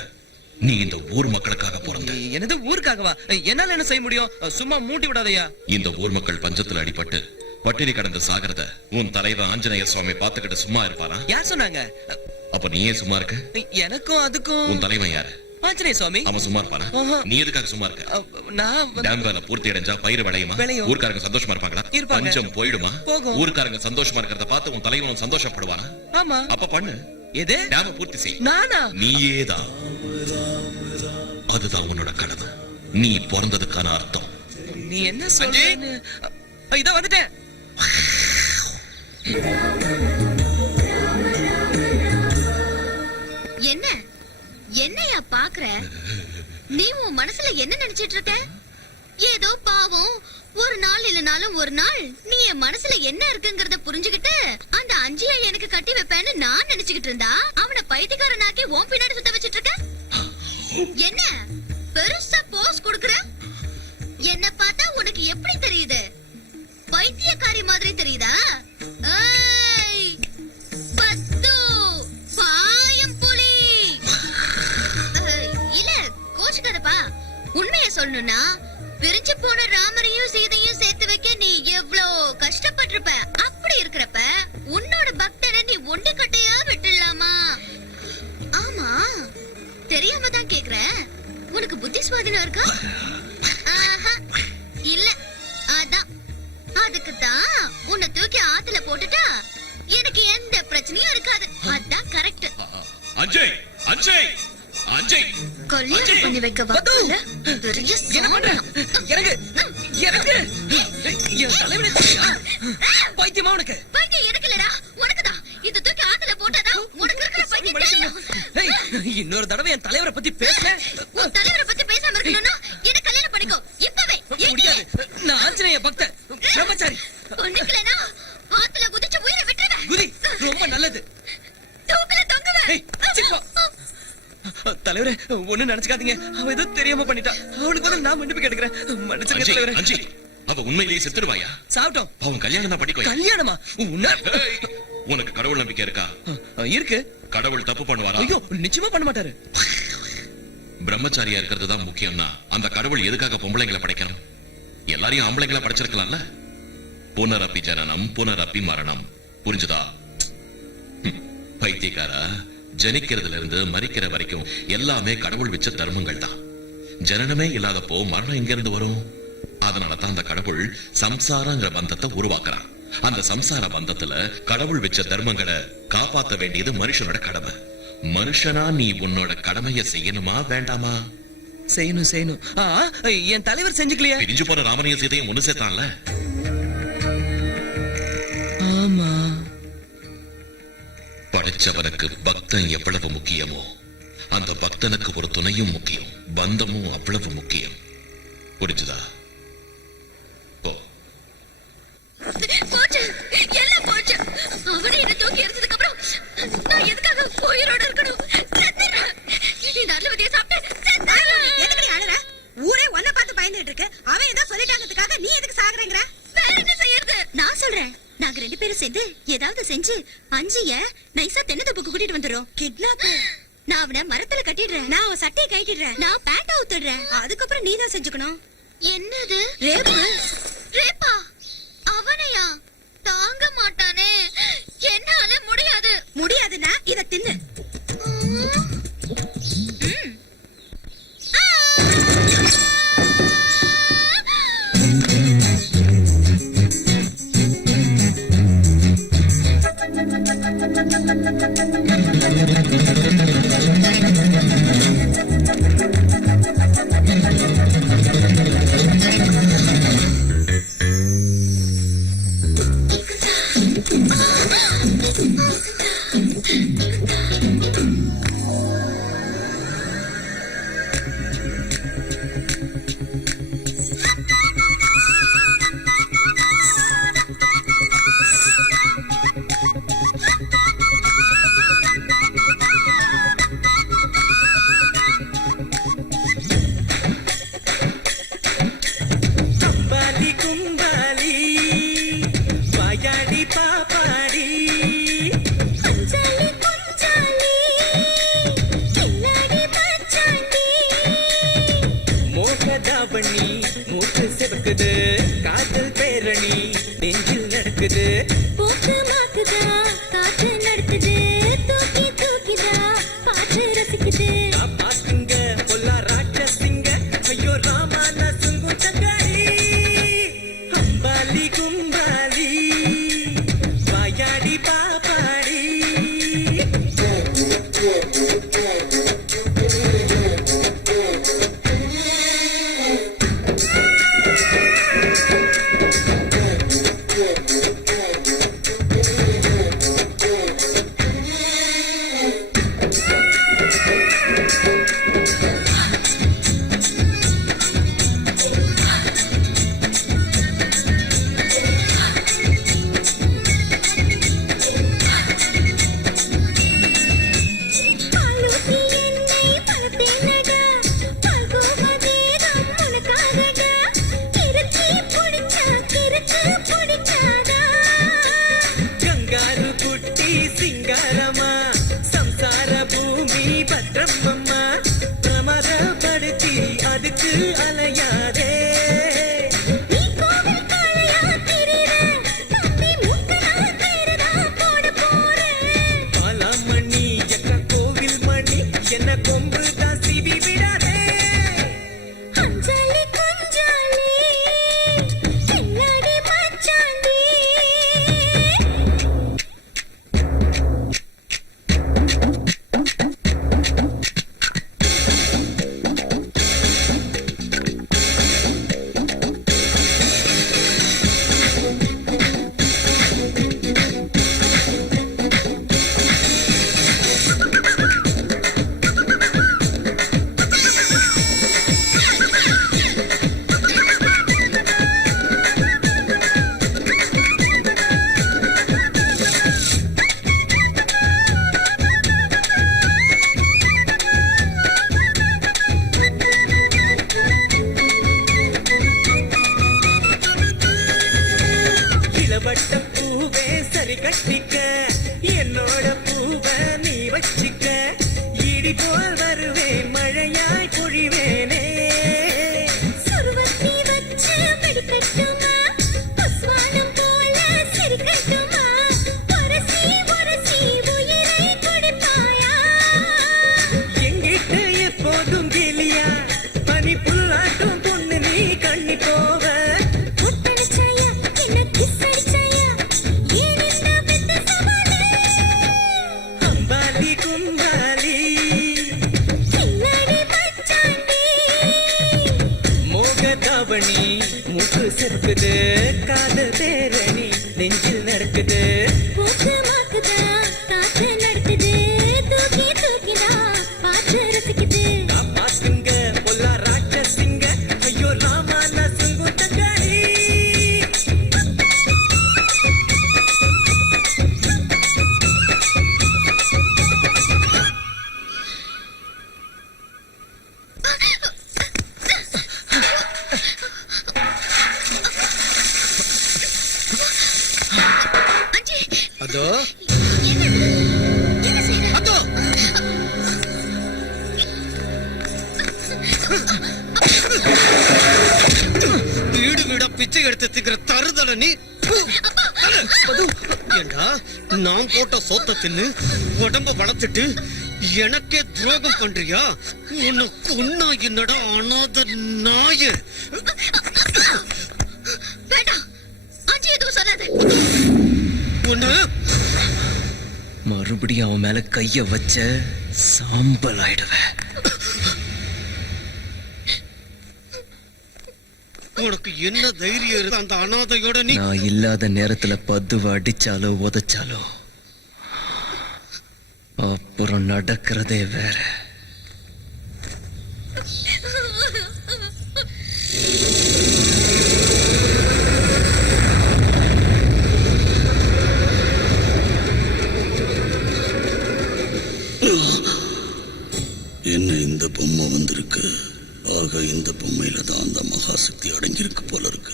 நீ இந்த ஊர் மக்களுக்காக பிறந்த. எனது ஊருக்காகவா? என்னால என்ன செய்ய முடியும்? சும்மா மூட்டி விடாதயா. இந்த ஊர் மக்கள் பஞ்சத்துல அடிபட்டு பட்டினி கடந்து சாகிறத உன் தலைவர் ஆஞ்சநேய சுவாமி பாத்துக்கிட்டு சும்மா இருப்பாரா? யார் சொன்னாங்க? அப்ப நீயே சும்மா இருக்க? எனக்கும் அதுக்கும். உன் தலைவன் யாரு? ஆஞ்சநேய சுவாமி. அவன் சும்மா இருப்பானா? நீ எதுக்காக சும்மா இருக்க? நான் டேம் வேலை பூர்த்தி அடைஞ்சா பயிர் விளையுமா? ஊர்க்காரங்க சந்தோஷமா இருப்பாங்களா? பஞ்சம் போயிடுமா? ஊர்க்காரங்க சந்தோஷமா இருக்கிறத பார்த்து உன் தலைவன் சந்தோஷப்படுவானா? ஆமா. அப்ப பண்ணு. எது? டேம பூர்த்தி செய். நானா? நீயேதான். அதுதான் உன்னோட கடமை. நீ பிறந்ததுக்கான அர்த்தம். நீ என்ன சொல்ற? இதோ வந்துட்டேன். என்ன என்னையா பாக்குற? நீ உன் மனசுல என்ன நினைச்சிட்டு இருக்க? ஏதோ பாவம் ஒரு நாள் இல்லனாலும் ஒரு நாள் நீ என் மனசுல என்ன இருக்குங்கறத புரிஞ்சுகிட்டு அந்த அஞ்சியை எனக்கு கட்டி வைப்பேன்னு நான் நினைச்சுக்கிட்டு இருந்தா அவனை பைத்தியக்காரனாக்கி உன் பின்னாடி சுத்த வச்சிட்டு இருக்க. என்ன பெருசா போஸ் கொடுக்கற? என்ன பார்த்தா உனக்கு எப்படி தெரியுது? அஞ்சய் அஞ்சய் அஞ்சய் கல்யாணம் பண்ணி வைக்க வாக்குல பெரிய சாமரம். எனக்கு எனக்கு என் தலைவனை பைத்தியமா உனக்கு? பைத்தியம் எனக்கு இல்லடா, உனக்குதான். இத தூக்கி ஆத்துல போட்டாதான் உனக்கு இருக்கிற பைத்தியம் தெரியும். இன்னொரு தடவை என் தலைவரை பத்தி பேசுறேன். உன் தலைவரை பத்தி பேசாம இருக்கணும்னா என்ன கல்யாணம் பண்ணிக்கோ இப்பவே. முடியாது, நான் ஆஞ்சநேய பக்தன், பிரம்மச்சாரி. ஒண்ணுக்கலனா ஆத்துல குதிச்சு உயிரை விட்டுருவேன். குதி, ரொம்ப நல்லது. தூக்கல தொங்குவேன். தலைவரே, ஒண்ணு நினைச்சுக்காதீங்க. அவ ஏதோ தெரியாம பண்ணிட்டா. அவளுக்கு பதில் நான் மன்னிப்பு கேட்டுக்கிறேன். மன்னிச்சுங்க தலைவரே. அஞ்சி, அவ உண்மையிலேயே செத்துடுவாயா? சாப்பிட்டோம். அவன் கல்யாணம் தான் பண்ணிக்கோ. கல்யாணமா? உனக்கு கடவுள் நம்பிக்கை இருக்கா? இருக்கு. கடவுள் தப்பு பண்ணுவாரா? ஐயோ, நிச்சயமா பண்ண மாட்டாரு. பிரம்மச்சாரியா இருக்கிறது தான் முக்கியம்னா அந்த கடவுள் எதுக்காக பொம்பளைங்களை படைக்கணும்? எல்லாரையும் ஆம்பளைங்களை படைச்சிருக்கலாம்ல. புனரப்பி ஜனனம் புனரப்பி மரணம். புரிஞ்சுதா? பைத்தியக்காரா, ஜனிக்கிறதுல இருந்து மரிக்கிற வரைக்கும் எல்லாமே கடவுள் வச்ச தர்மங்கள் தான். ஜனனமே இல்லாதப்போ மரணம் எங்க இருந்து வரும்? அதனாலதான் அந்த கடவுள் சம்சாரங்கிற பந்தத்தை உருவாக்குறான். அந்த சம்சார பந்தத்துல கடவுள் வச்ச தர்மங்களை காப்பாத்த வேண்டியது மனுஷனோட கடமை. மனுஷனா நீ உன்னோட கடமையை செய்யணுமா வேண்டாமா? செய்யணும் செய்யணும். என் தலைவர் செஞ்சுக்கலையா? பிரிஞ்சு போற ராமனையும் சீதையும் ஒண்ணு சேர்த்தான்ல. ஆமா. படைச்சவனுக்கு பக்தன் எவ்வளவு முக்கியமோ அந்த பக்தனுக்கு ஒரு துணையும் முக்கியம், பந்தமும் அவ்வளவு முக்கியம். புரிஞ்சுதா? போச்சு, எல்லாம் போச்சு. அவனை என்ன தூக்கி எறிஞ்சதுக்கு அப்புறம் நான் எதுக்காக உயிரோட இருக்கணும்? இந்த அலுவதியை சாப்பிட்டு எதுக்கு அழற? ஊரே ஒன்ன பார்த்து பயந்துட்டு இருக்கு. அவன் ஏதோ சொல்லிட்டாங்கிறதுக்காக நீ எதுக்கு சாகுறேங்கற? வேற என்ன செய்யறது? நான் சொல்றேன், நாங்க 2 பேரும் சேர்ந்து ஏதாவது செஞ்சு அஞ்சிய நைசா தென்னந்தோப்புக்கு கூட்டிட்டு வந்துரும். கிட்னாப். நான் அவனை மரத்துல கட்டிடுறேன். நான் அவன் சட்டையை கட்டிடுறேன். நான் பேண்ட் அவுத்துடுறேன். அதுக்கப்புறம் நீ தான் செஞ்சுக்கணும். என்னது? ரேப். ரேப்பா? அவனையா? தாங்க மாட்டானே. என்னால முடியாது. முடியாதுன்னா இத தின்னு. காதல் பேரணி நெஞ்சில் நடக்குது. போக்கு மாக்குதா, காற்று நடக்குது. தூக்கி தூக்கிதா, காற்று ரசிக்குது. பாத்துங்க பொல்லா ராட்சசிங்க, ஐயோ ராமா நசுங்கு தங்காளி. அம்பாலி கும்பாலி வாயாடி பாப்பாடி. இளவட்ட பூவே சரி கட்டிக்க என்னோட பூவை நீ வச்சிக்க இடி போல் வருவேன் மழையாய் பொழிவேனே சுருவத்தி வச்சு வெடிக்கட்டுமா புஸ்வானம் போல சிரிக்கட்டுமா உரசி உரசி உயிரை கொடுப்பாயா எங்கிட்ட எப்போதும் கிளியா பனி புல்லாட்டும் பொண்ணு நீ கண்ணி போவ முத்தடிச்சாயா என்ன கிஸ் அடிச்சாயா ஏன் என்ன பெத்த சவாலே அம்பாலி கும்பாலி கில்லாடி மச்சாண்டி மோகதாவணி மூக்கு செருக்குது காதல் பேரணி நெஞ்சில் நடக்குது போக்கு மாக்குதா காத்து நடக்குது தூக்கி தூக்கினா பாத்து ரசிக்குது காப்பாத்துங்க பொல்லா ராட்சசிங்க ஐயோ ராமா நான் சுங்கு தங்காளி அஞ்சி அதோ என்ன செய்யற அதோ வீடு வீடா பிச்சை எடுத்து திங்கிற தருதல நீ ஏண்டா நான் போட்ட சோத்த தின்னு உடம்ப வளர்த்துட்டு எனக்கே துரோகம் பண்றியா உனக்கு உன்னா என்னடா அனாத நாய வேண்டாம் அஞ்சி எதுவும் சொல்லாத உன்ன மறுபடியும் அவன் மேல கைய வச்ச சாம்பல் ஆயிடுவேன். உனக்கு என்ன தைரியம் இருக்கு அந்த அனாதையோட நீ நான் இல்லாத நேரத்துல பதுவ அடிச்சாலோ உதைச்சாலோ அப்புறம் நடக்கிறதே வேற. என்ன இந்த பொம்மை வந்திருக்கு? ஆக இந்த பொம்மையில தான் அந்த மகாசக்தி அடங்கியிருக்கு போல இருக்கு.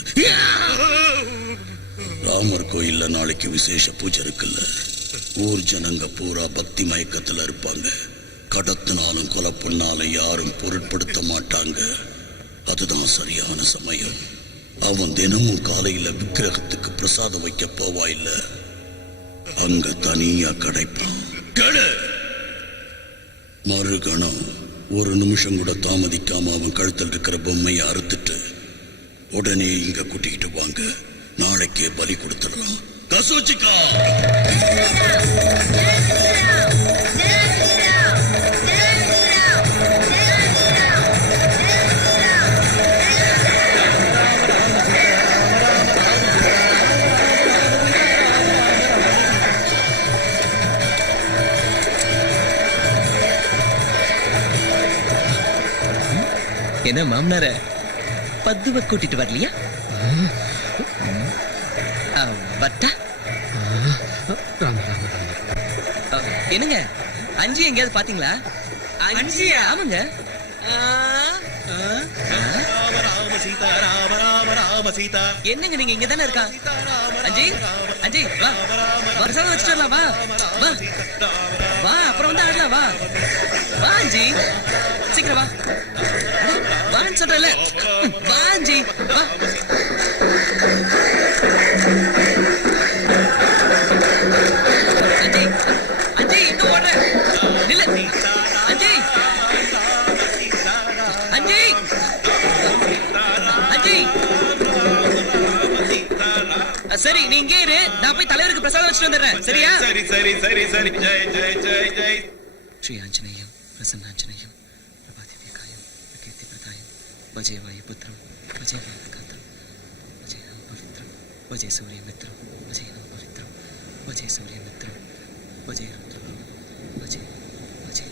ராமர் கோயில்ல நாளைக்கு விசேஷ பூஜை இருக்குல்ல. ஊர் ஜனங்க பூரா பக்தி மயக்கத்துல இருப்பாங்க. கடத்தினாலும் கொலை பண்ணாலும் யாரும் பொருட்படுத்த மாட்டாங்க. அதுதான் சரியான சமயம். அவன் தினமும் காலையில விக்கிரகத்துக்கு பிரசாதம் வைக்க போவா இல்ல, அங்க தனியா கிடைப்பான். மறுகணம் ஒரு நிமிஷம் கூட தாமதிக்காம அவன் கழுத்தில் இருக்கிற பொம்மையை அறுத்துட்டு உடனே இங்க கூட்டிக்கிட்டு வாங்க. நாளைக்கே பலி கொடுத்துடலாம். கசூச்சிக்கா என்ன மாமனார பத்துவ கூட்டிட்டு வரலையா? வட்டா என்னங்க அஞ்சி எங்கேயாவது பாத்தீங்களா? அஞ்சியா? ஆமாங்க. என்னங்க நீங்க இங்க தானே இருக்கா? அஞ்சி அஞ்சி வா பிரசாதம் வச்சுட்டு வரலாம். வா வா வா அப்புறம் வந்து ஆடலாம். வா வா அஞ்சி சீக்கிரம் வா. வான்னு சொல்றல. வா அஞ்சி வா. அஞ்சி அஞ்சி இங்க ஓடுற நில்ல. அஞ்சி அஞ்சி அஞ்சி சரி நீ இங்கே இரு. நான் போய் தலைவருக்கு பிரசாதம் வச்சுட்டு வந்துடுறேன். சரியா? சரி சரி சரி சரி. ஜெய் ஜெய் ஜெய் ஜெய். ஸ்ரீ ஆஞ்சநேயம் பிரசன்னாஞ்சநேயம் பிரபாதிவ்யகாயம் பிரகீர்த்தி பிரதாயம் வஜே வாயுபுத்திரம் வஜே வேதகாந்தம் வஜே பவித்ரம் வஜே சூரியமித்ரம் வஜே பவித்ரம் வஜே சூரியமித்ரம் வஜே ருத்ரம் வஜே வஜே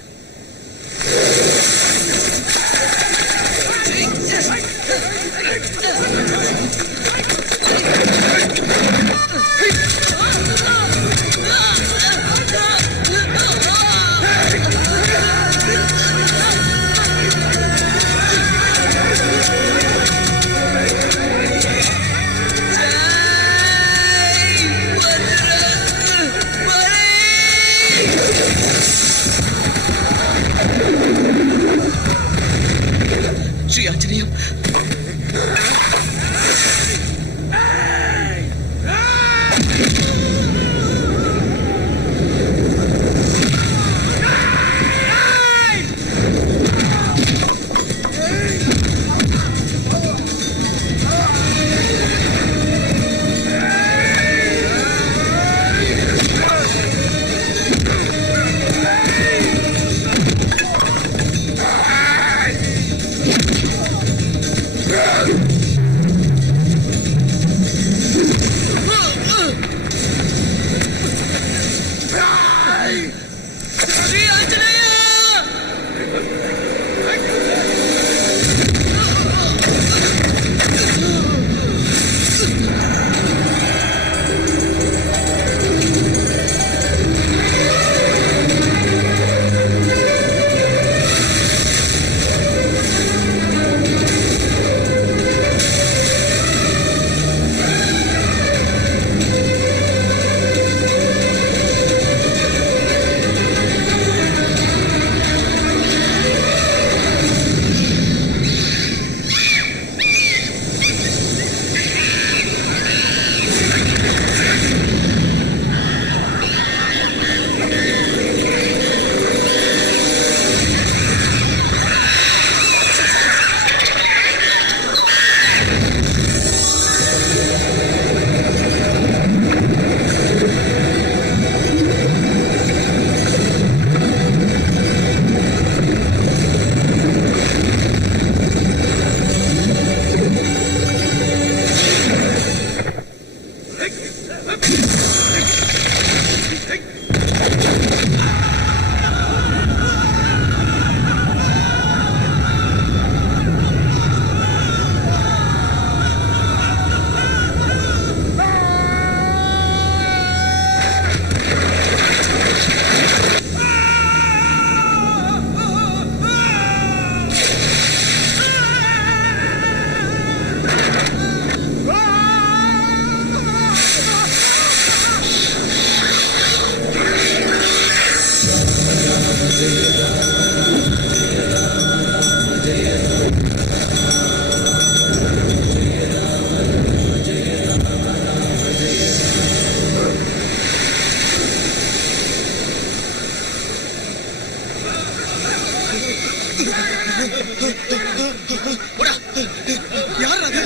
யார் அது?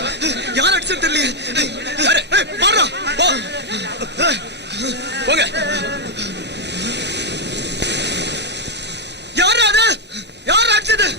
யார் அடிச்சது தெரியல. போங்க. யார் அது? யார் அடிச்சது?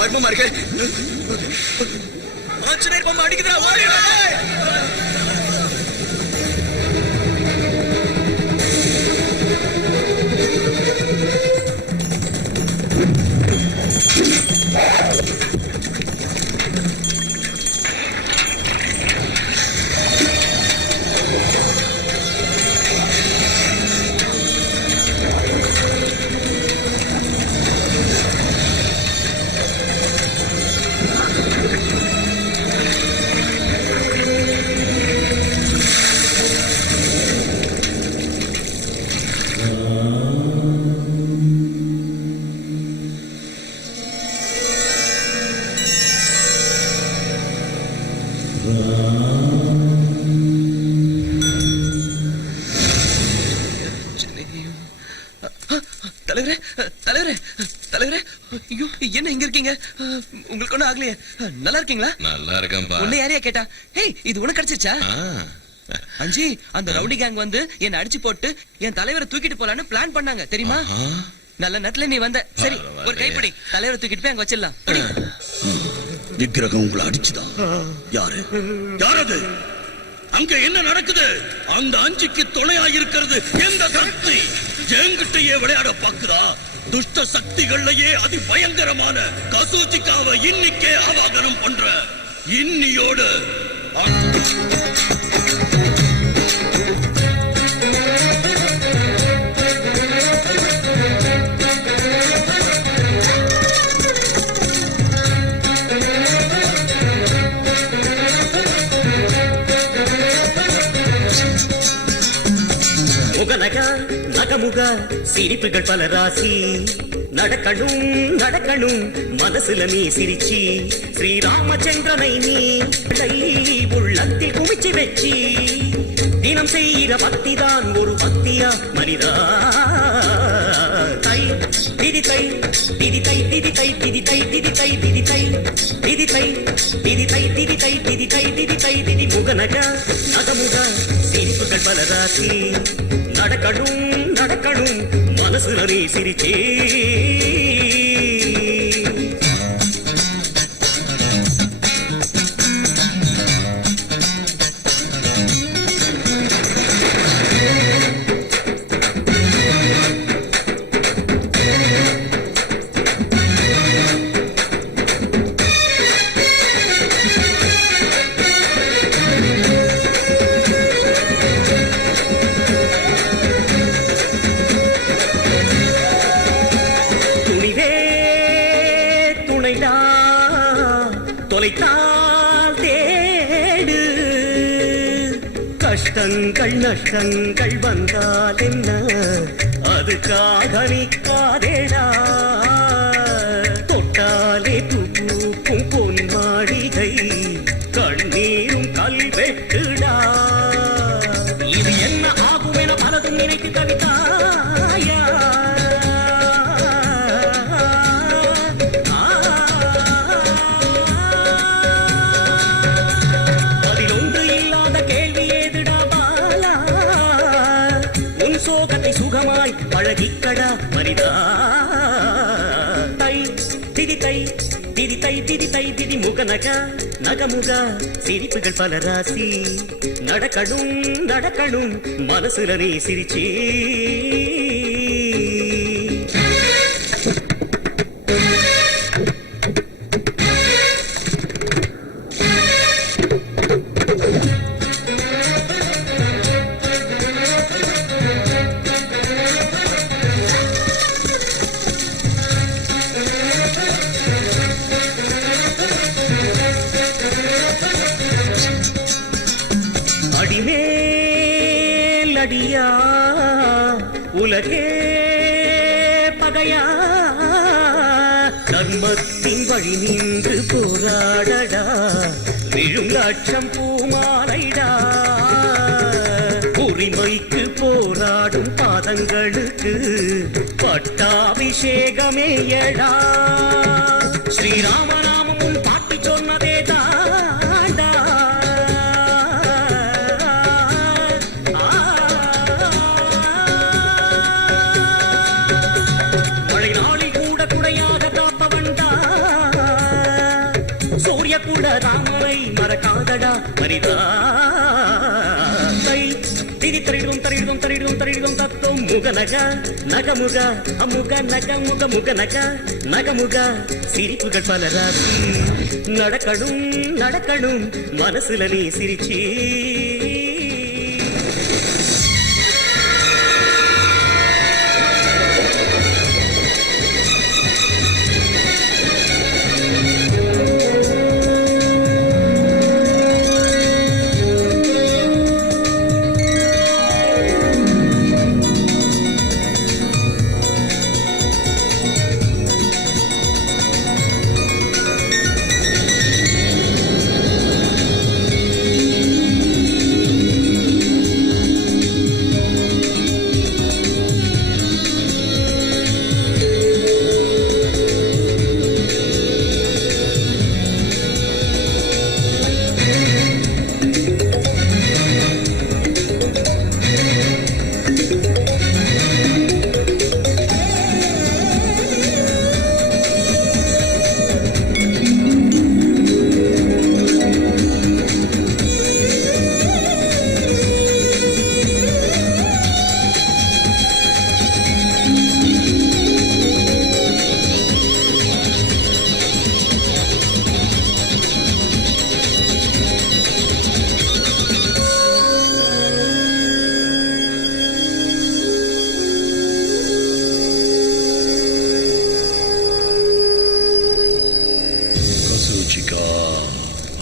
மர்மமா இருக்கு. ஆஞ்சநேயர் பொம்மை அடிக்குதுடா, ஓடிடா. தலைவரே, தலைவரே, தலைவரே, ஐயோ, என்ன இங்க இருக்கீங்க? உங்களுக்கு ஒண்ணும் ஆகலையே? நல்லா இருக்கீங்களா? நல்லா இருக்கேன்பா. உன்னை யாரையா கேட்டா? ஹேய், இது உனக்கு கிடைச்சிருச்சா? அஞ்சி, அந்த ரவுடி கேங் வந்து என்ன அடிச்சு போட்டு என் தலைவரை தூக்கிட்டு போலான்னு பிளான் பண்ணாங்க, தெரியுமா? நல்ல நேரத்துல நீ வந்த. சரி, ஒரு கைப்பிடி, தலைவரை தூக்கிட்டு போய் அங்க வச்சிடலாம். விக்கிரகம் உங்களை அடிச்சுதான். யாரு? யாரது? அங்க என்ன நடக்குது? அந்த அஞ்சுக்கு துணையா இருக்கிறது எந்த சக்தி? என்கிட்டயே விளையாட பாக்குறா? துஷ்ட சக்திகள்லயே அதி பயங்கரமான கசூச்சிக்காவை இன்னிக்கே ஆவாகனம் பண்ற இன்னியோடு முகநகா நகமுக சிரிப்புகள் பல ராசி நடக்கணும் நடக்கணும் மனசுல நீ சிரிச்சி ஸ்ரீராமச்சந்திரனை நீ உள்ளத்தில் குமிச்சு வச்சி தினம் செய்கிற பக்தி தான் ஒரு பக்தியா மனிதா தை திதி தை திதி தை திதி தை திதி தை திதி தை திதி தை திதி தை திதி தை திதி தை திதி தை திதி தை திதி முகநகா நகமுக சிரிப்புகள் பல ராசி நடக்கணும் நடக்கணும் மனசுல நீ சிரிச்சே தொலைத்தால் தேடு கஷ்டங்கள் நஷ்டங்கள் வந்தால் என்ன அதுக்காக நிற்காதேடா தொட்டாலே பூக்கும் பொன் மாளிகை கண்ணீரும் கல்வெட்டுடா இது என்ன ஆகும் என பலதும் நினைத்து தவித்தாயா சுகமாய் பழகிக்கடா மனிதா தை திதி தை திதி தை திதி தை திதி முகநக நகமுக சிரிப்புகள் பல ராசி நடக்கணும் நடக்கணும் மனசுல நீ சிரிச்சே அடியா உலகே பகையா தர்மத்தின் வழி நின்று போராடடா விழும் லட்சம் பூமாலைடா உரிமைக்கு போராடும் பாதங்களுக்கு பட்டாபிஷேகமேயடா ஸ்ரீராமநாமம் உன் பாட்டி சொன்னதே தாண்டா மழை நாளில் கூட குடையாக காப்பவன்டா சூரிய கூட ராமனை மறக்காதடா மரிதா திரி தரிடும் தரிடும் தரிடும் தரிடும் தத்துவம் முகநக நகமுக அமுக நகமுக முகநக நகமுக சிரிப்புகள் பல ராசி நடக்கணும் நடக்கணும் மனசுல நீ சிரிச்சி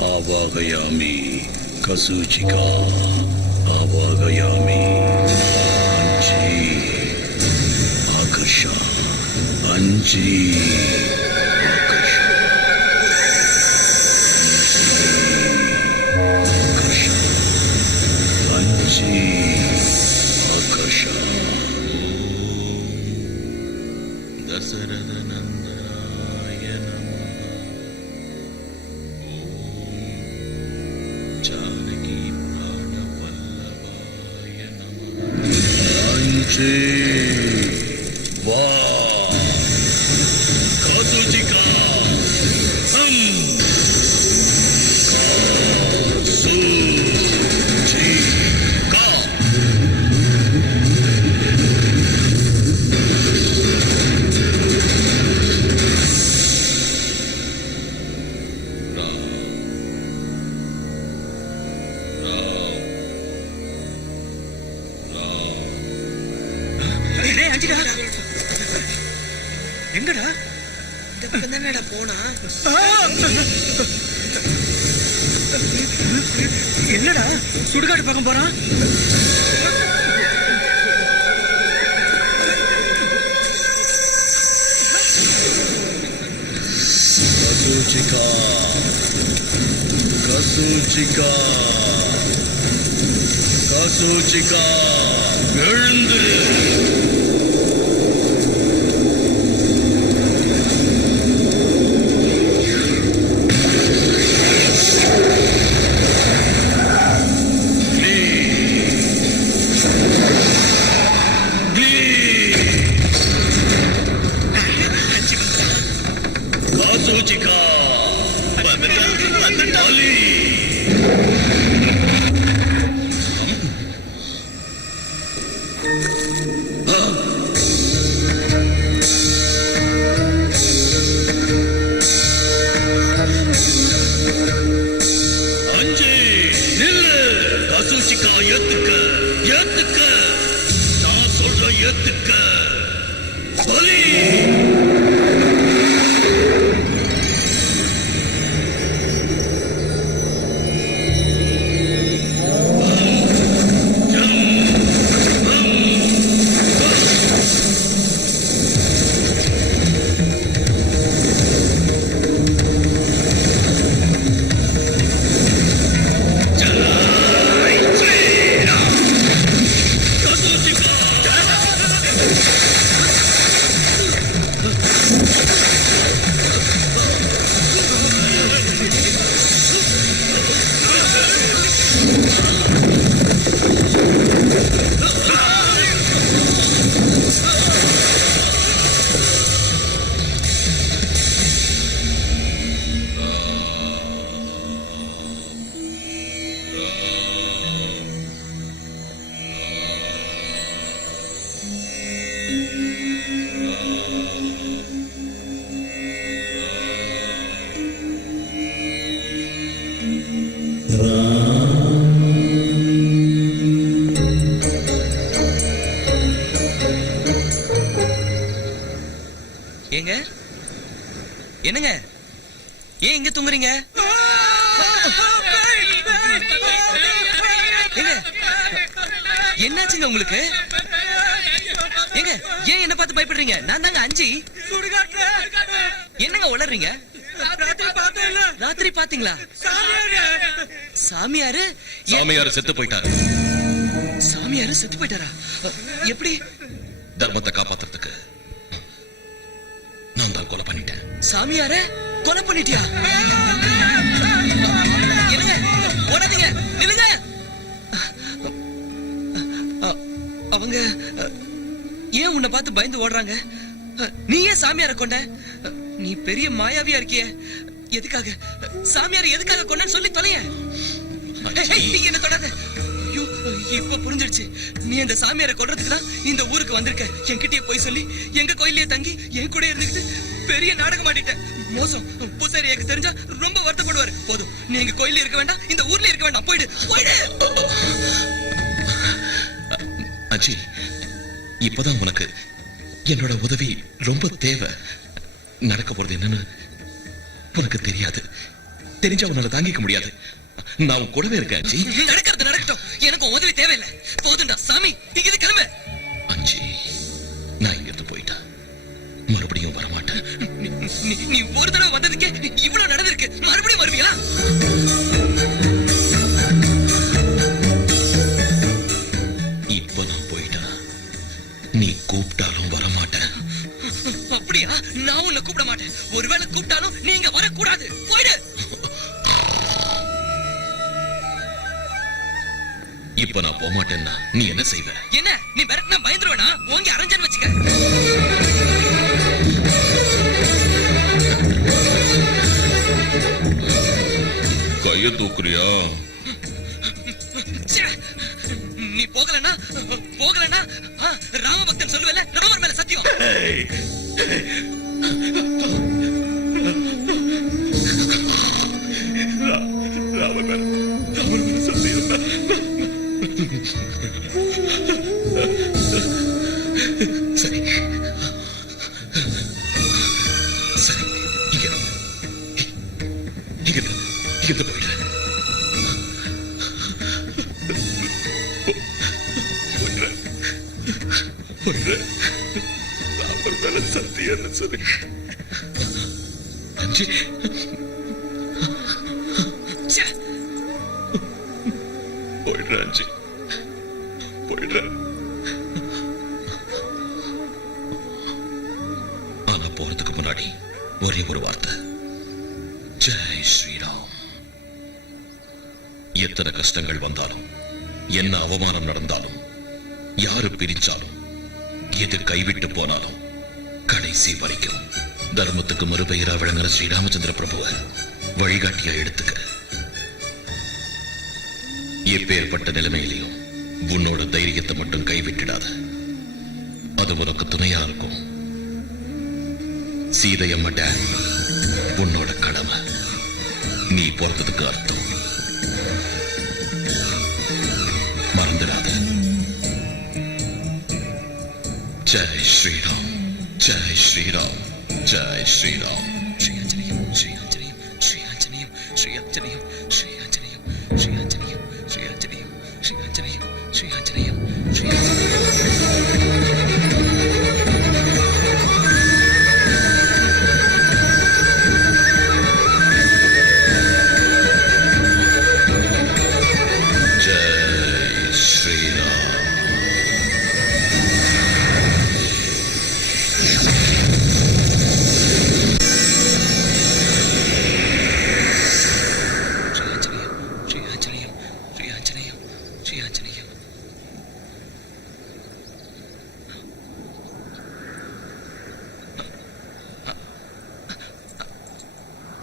आवागयामि कसूचिका आवागयामि अंजी आकर्षा अंजी अंजी आकर्षा दशरथ नंदनाय नमः जानकी प्राण वल्लभाय नमः अंजी எங்கடா? இந்த பக்கம் தானடா போனா. என்னடா சுடுகாடு பக்கம் போறான்? கசூச்சிகா கசூச்சிகா கசூச்சிகா எழுந்து கசூச்சிகா பலி அஞ்சு நில்லு. கசூச்சிகா ஏத்துக்க ஏத்துக்க, நான் சொல்ற ஏத்துக்க. பலி ஏங்க என்னங்க ஏன் இங்க தூங்குறீங்க? ஏங்க என்னாச்சுங்க உங்களுக்கு? ஏங்க ஏன் என்ன பார்த்து பயப்படுறீங்க? நான் தாங்க அஞ்சி. என்னங்க உளறீங்க? ராத்திரி பாத்தீங்களா? சாமியாரு சாமியாரு செத்து போயிட்டாரு. சாமியாரு செத்து போயிட்டாரா? எப்படி? தர்மத்தை காப்பாத்துறதுக்கு நான் தான் கொலை பண்ணிட்டேன். சாமியார கொலை பண்ணிட்டியா? என்னங்க ஓடாதீங்க, நில்லுங்க. அவங்க ஏன் உன்னை பார்த்து பயந்து ஓடுறாங்க? நீ ஏன் சாமியார கொண்ட? நீ பெரிய மாயாவியா இருக்கிய. எதுக்காக சாமியார் எதுக்காக கொண்டன்னு சொல்லி தொலைய. என்ன தொடாத. இப்ப புரிஞ்சிடுச்சு. நீ அந்த சாமியாரை கொல்றதுக்கு தான் இந்த ஊருக்கு வந்திருக்க. என்கிட்டயே போய் சொல்லி எங்க கோயிலே தங்கி என் கூட இருந்துக்கிட்டு பெரிய நாடகம் ஆடிட்ட. மோசம். பூசாரி எனக்கு தெரிஞ்சா ரொம்ப வருத்தப்படுவாரு. போதும், நீ எங்க கோயில இருக்க வேண்டாம், இந்த ஊர்ல இருக்க வேண்டாம். போயிடு போயிடு. அஜி, இப்பதான் உனக்கு என்னோட உதவி ரொம்ப தேவை. நடக்க போறது என்னன்னு உனக்கு தெரியாது. தெரிஞ்சா உன்னால தாங்கிக்க முடியாது. நான் உன் கூடவே இருக்கேன் அஜி. நடக்கிறது நடக்கட்டும், எனக்கு உதவி தேவையில்லை. போதுண்டா சாமி, இங்க கிளம்பு. அஞ்சி, நான் இங்க இருந்து போயிட்டா மறுபடியும் வரமாட்டேன். நீ ஒரு தடவை வந்ததுக்கே இவ்வளவு நடந்திருக்கு, மறுபடியும் வருவீங்களா? இப்ப நான் போயிட்டா நீ கூப்பிட்டாலும் வரமாட்டேன். அப்படியா? நான் உன்னை கூப்பிட மாட்டேன். ஒருவேளை கூப்பிட்டாலும் நீங்க வரக்கூடாது. போயிடு. இப்ப நான் போக மாட்டேன்னா நீ என்ன செய்வ? என்ன நீ மிரட்டினா பயந்துருவேனா? ஓங்கி அரஞ்சன் வச்சுக்க. கைய தூக்குறியா? நீ போகலன்னா ராமபக்தன் சொல்லுவல, ராமர் மேல சத்தியம். சரி, இருந்து போயிடு. ராமர் மேல சத்தியம்னு சொல்லி அஞ்சு போயிடுற அஞ்சு போயிடுற. ஆனா போறதுக்கு முன்னாடி ஒரே ஒரு வார்த்தை, ஜெய் ஸ்ரீராம். எத்தனை கஷ்டங்கள் வந்தாலும், என்ன அவமானம் நடந்தாலும், யாரு பிரிச்சாலும், எது கைவிட்டு போனாலும், கடைசி வரைக்கும் தர்மத்துக்கு மறுபெயரா விளங்குற ஸ்ரீராமச்சந்திர பிரபுவை வழிகாட்டியா எடுத்துக்க. எப்பேற்பட்ட நிலைமையிலையும் உன்னோட தைரியத்தை மட்டும் கைவிட்டுடாத. அது உனக்கு துணையா இருக்கும். சீதையம்ம டேம் உன்னோட கடமை. நீ பிறந்ததுக்கு அர்த்தம். மறந்துடாத. ஜெய் ஸ்ரீராம், ஜெய் ஸ்ரீராம், ஜெய் ஸ்ரீராம். ஸ்ரீ ஆஞ்சநேயம், ஸ்ரீ ஆஞ்சநேயம், ஸ்ரீ ஆஞ்சநேயம், ஸ்ரீ ஆஞ்சநேயம், ஸ்ரீ ஆஞ்சநேயம், ஸ்ரீ ஆஞ்சநேயம், ஸ்ரீ ஆஞ்சநேயம், ஸ்ரீ ஆஞ்சநேயம், ஸ்ரீ ஆஞ்சநேயம், ஸ்ரீ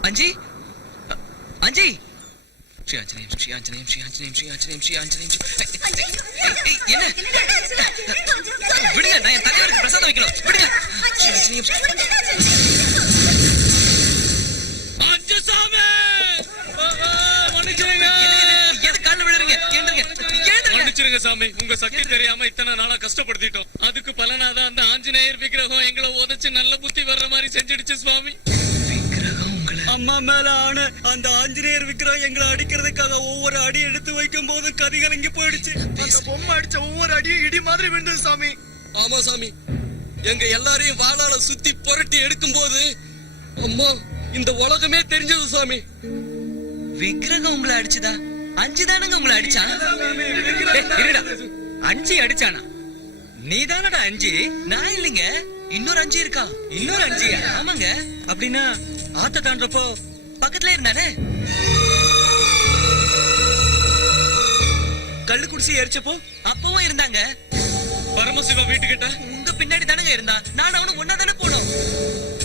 அஞ்சி அஞ்சி ஸ்ரீ ஆஞ்சநேயம், ஸ்ரீ ஆஞ்சநேயம், ஸ்ரீ ஆஞ்சநேயம், ஸ்ரீ ஆஞ்சநேயம், ஸ்ரீ ஆஞ்சநேயம். என்ன விடுங்க, நான் என் தலைவருக்கு பிரசாதம் வைக்கணும். விடுங்க. ஸ்ரீ ஆஞ்சநேயம். அஞ்சு சாமி மன்னிச்சிருங்க. எது கால்ல விழுறீங்க? மன்னிச்சிருங்க சாமி, உங்க சக்தி தெரியாம இத்தனை நாளா கஷ்டப்படுத்திட்டோம். அதுக்கு பலனாதான் அந்த ஆஞ்சநேயர் விக்கிரகம் எங்களை உதச்சு நல்ல புத்தி வர்ற மாதிரி செஞ்சிடுச்சு சுவாமி. அம்மா மேல ஆன அந்த ஆஞ்சநேயர் விக்கிரகம் எங்களை அடிக்கிறதுக்காக ஒவ்வொரு அடி எடுத்து வைக்கும் போது கதி கலங்கி போயிடுச்சு. அந்த பொம்மை அடிச்ச ஒவ்வொரு அடியும் இடி மாதிரி விழுந்தது சாமி. ஆமா சாமி, எங்க எல்லாரையும் வாளால சுத்தி புரட்டி எடுக்கும் போது அம்மா இந்த உலகமே தெரிஞ்சது சாமி. விக்கிரகம் உங்களை அடிச்சுதா? அஞ்சுதானுங்க உங்களை அடிச்சா? அஞ்சு அடிச்சானா? நீதானடா அஞ்சு? நான் இல்லைங்க, இன்னொரு அஞ்சு இருக்கா. இன்னொரு அஞ்சியா? ஆமாங்க. அப்படின்னா ஆத்த தாண்டப்போ பக்கத்துல இருந்தானே. கள்ளு குடிச்சு எரிச்சப்போ அப்பவும் இருந்தாங்க. பரமசிவா வீட்டுக்கிட்ட உங்க பின்னாடி தானங்க இருந்தா. நான் அவனும் ஒன்னா தானே போனோம்.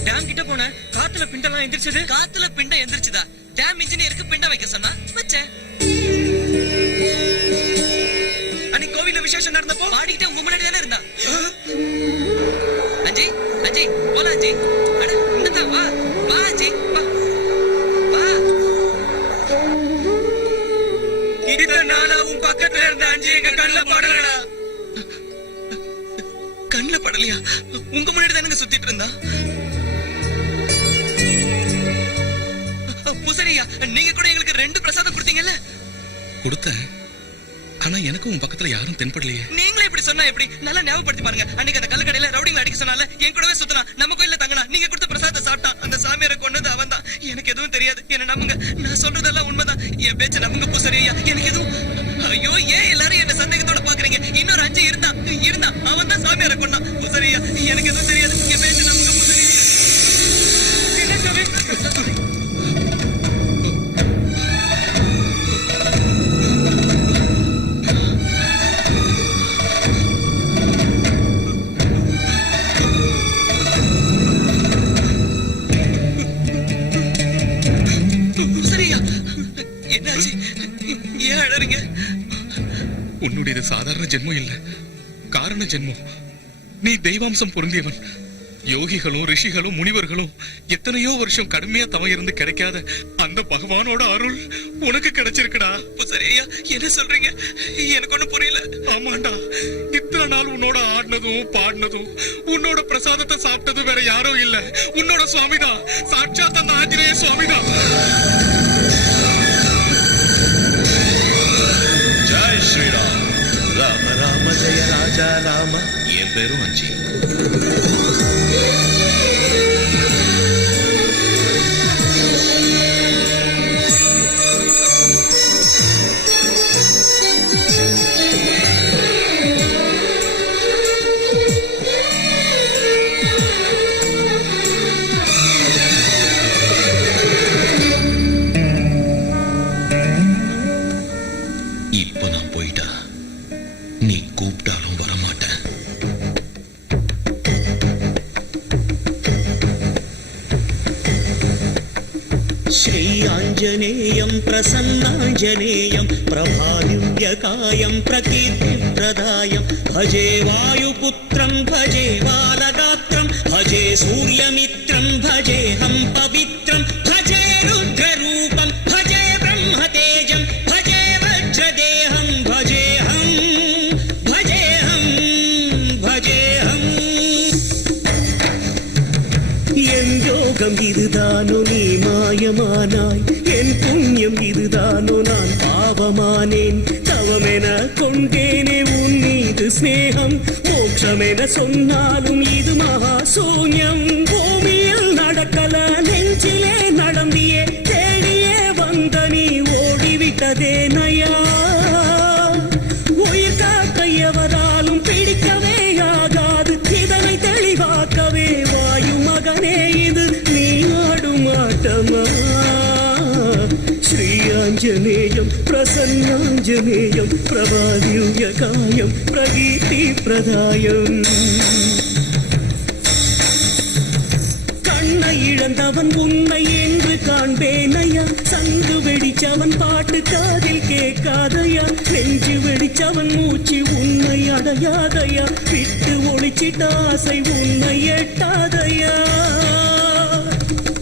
டேம் கிட்ட போன காத்துல பிண்டெல்லாம் எந்திரிச்சது. காத்துல பிண்டம் எந்திரிச்சுதா? டேம் இன்ஜினியருக்கு பிண்டம் வைக்க சொன்னா வச்சேன். அன்னைக்கு கோவில்ல விசேஷம் நடந்தப்போ பாடிக்கிட்டே உங்க முன்னாடி தானே இருந்தா. அஞ்சி அஞ்சி போலாம் அஞ்சி. அட இந்ததான் வா வா அஞ்சி வா வா. இத்தனை நாளா உன் பக்கத்துல இருந்த அஞ்சு எங்க கண்ணுல படலடா. கண்ணுல படலையா? உங்க முன்னாடி தானங்க சுத்திட்டு இருந்தா. பூசரியா, நீங்க கூட எங்களுக்கு 2 பிரசாதம் கொடுத்தீங்கல்ல? கொடுத்தேன். ஆனா எனக்கு உன் பக்கத்துல யாரும் தென்படலையே. நீங்களே இப்படி சொன்னா எப்படி? நல்லா ஞாபகப்படுத்தி பாருங்க. அன்னைக்கு அந்த கல்லுக்கடையில ரவுடிங்களை அடிக்க சொன்னால என் கூடவே சுத்தினா. நம்ம கோயில்ல தங்கினா. நீங்க கொடுத்த பிரசாதத்தை சாப்பிட்டான். அந்த சாமியாரை கொண்டது அவன் தான். எனக்கு எதுவும் தெரியாது. என்ன நம்புங்க, நான் சொல்றதெல்லாம் உண்மைதான். என் பேச்ச நம்புங்க பூசரியா. எனக்கு எதுவும். ஐயோ, ஏன் எல்லாரும் என்ன சந்தேகத்தோட பாக்குறீங்க? இன்னொரு அஞ்சு இருந்தா அவன் தான் சாமியாரை கொண்டான். பூசரியா, எனக்கு எதுவும் தெரியாது. என் பேச்ச நம்புங்க பூசரியா. என்னாச்சு? ஏன் அழறீங்க? உன்னுடைய சாதாரண ஜென்மம் இல்ல, காரண ஜென்மம். நீ தெய்வாம்சம் பொருந்தியவன். யோகிகளும் ரிஷிகளும் முனிவர்களும் எத்தனையோ வருஷம் கடுமையா தவம் இருந்து கிடைக்காத அந்த பகவானோட அருள் உனக்கு கிடைச்சிருக்குடா. சரியா என்ன சொல்றீங்க? எனக்கு ஒண்ணு புரியல. ஆமாண்டா, இத்தனை நாள் உன்னோட ஆடினதும் பாடினதும் உன்னோட பிரசாதத்தை சாப்பிட்டதும் வேற யாரும் இல்ல, உன்னோட சுவாமிதான். சாட்சாத் அந்த ஆஞ்சநேய சுவாமிதான். ஸ்ரீராம். ராம ராம ஜெய ராஜா ராம. என் பேரும் அஞ்சி. இப்ப நான் போயிட்டா நீ கூப்பிட்டாலும் வரமாட்டேன். श्री आञ्जनेयं प्रसन्नाञ्जनेयं प्रभादिव्यकायं प्रकीर्तिप्रदायं भजे वायुपुत्रं भजे बालगात्रं भजे सूर्यमित्रं भजेऽहं पवित्रं भजे रुद्ररूपं भजे ब्रह्मतेजं भजे वज्रदेहं भजेऽहं भजेऽहं भजेऽहं என் யோகம் இதுதானோ நீ மாயமானாய், என் புண்ணியம் இதுதானோ நான் பாவமானேன். தவமென கொண்டேனே உன் மீது ஸ்நேகம், மோட்சமென சொன்னாலும் இது மகா சூன்யம். பூமியில் நடக்கல நெஞ்சிலே நடந்தியே, தேடியே வந்த நீ ஓடிவிட்டதே நயா. உயிர் காக்க எவராலும் பிடிக்கவே ஆகாது, இதனை தெளிவாக்கவே வாயு மகனே இது நீ ஆடும் ஆட்டமா. ஸ்ரீ ஆஞ்சநேயம் பிரசன்னாஞ்சநேயம் பிரபாதிவ்யகாயம் பிரகீர்த்தி பிரதாயம். கண்ணை இழந்தவன் உன்னை என்று காண்பேனையா, சங்கு வெடிச்சவன் பாட்டு காதில் கேட்காதையா, நெஞ்சு வெடிச்சவன் மூச்சு உன்னை அடையாதையா, விட்டு ஒளிச்சிட்ட ஆசை உன்னை எட்டாதையா.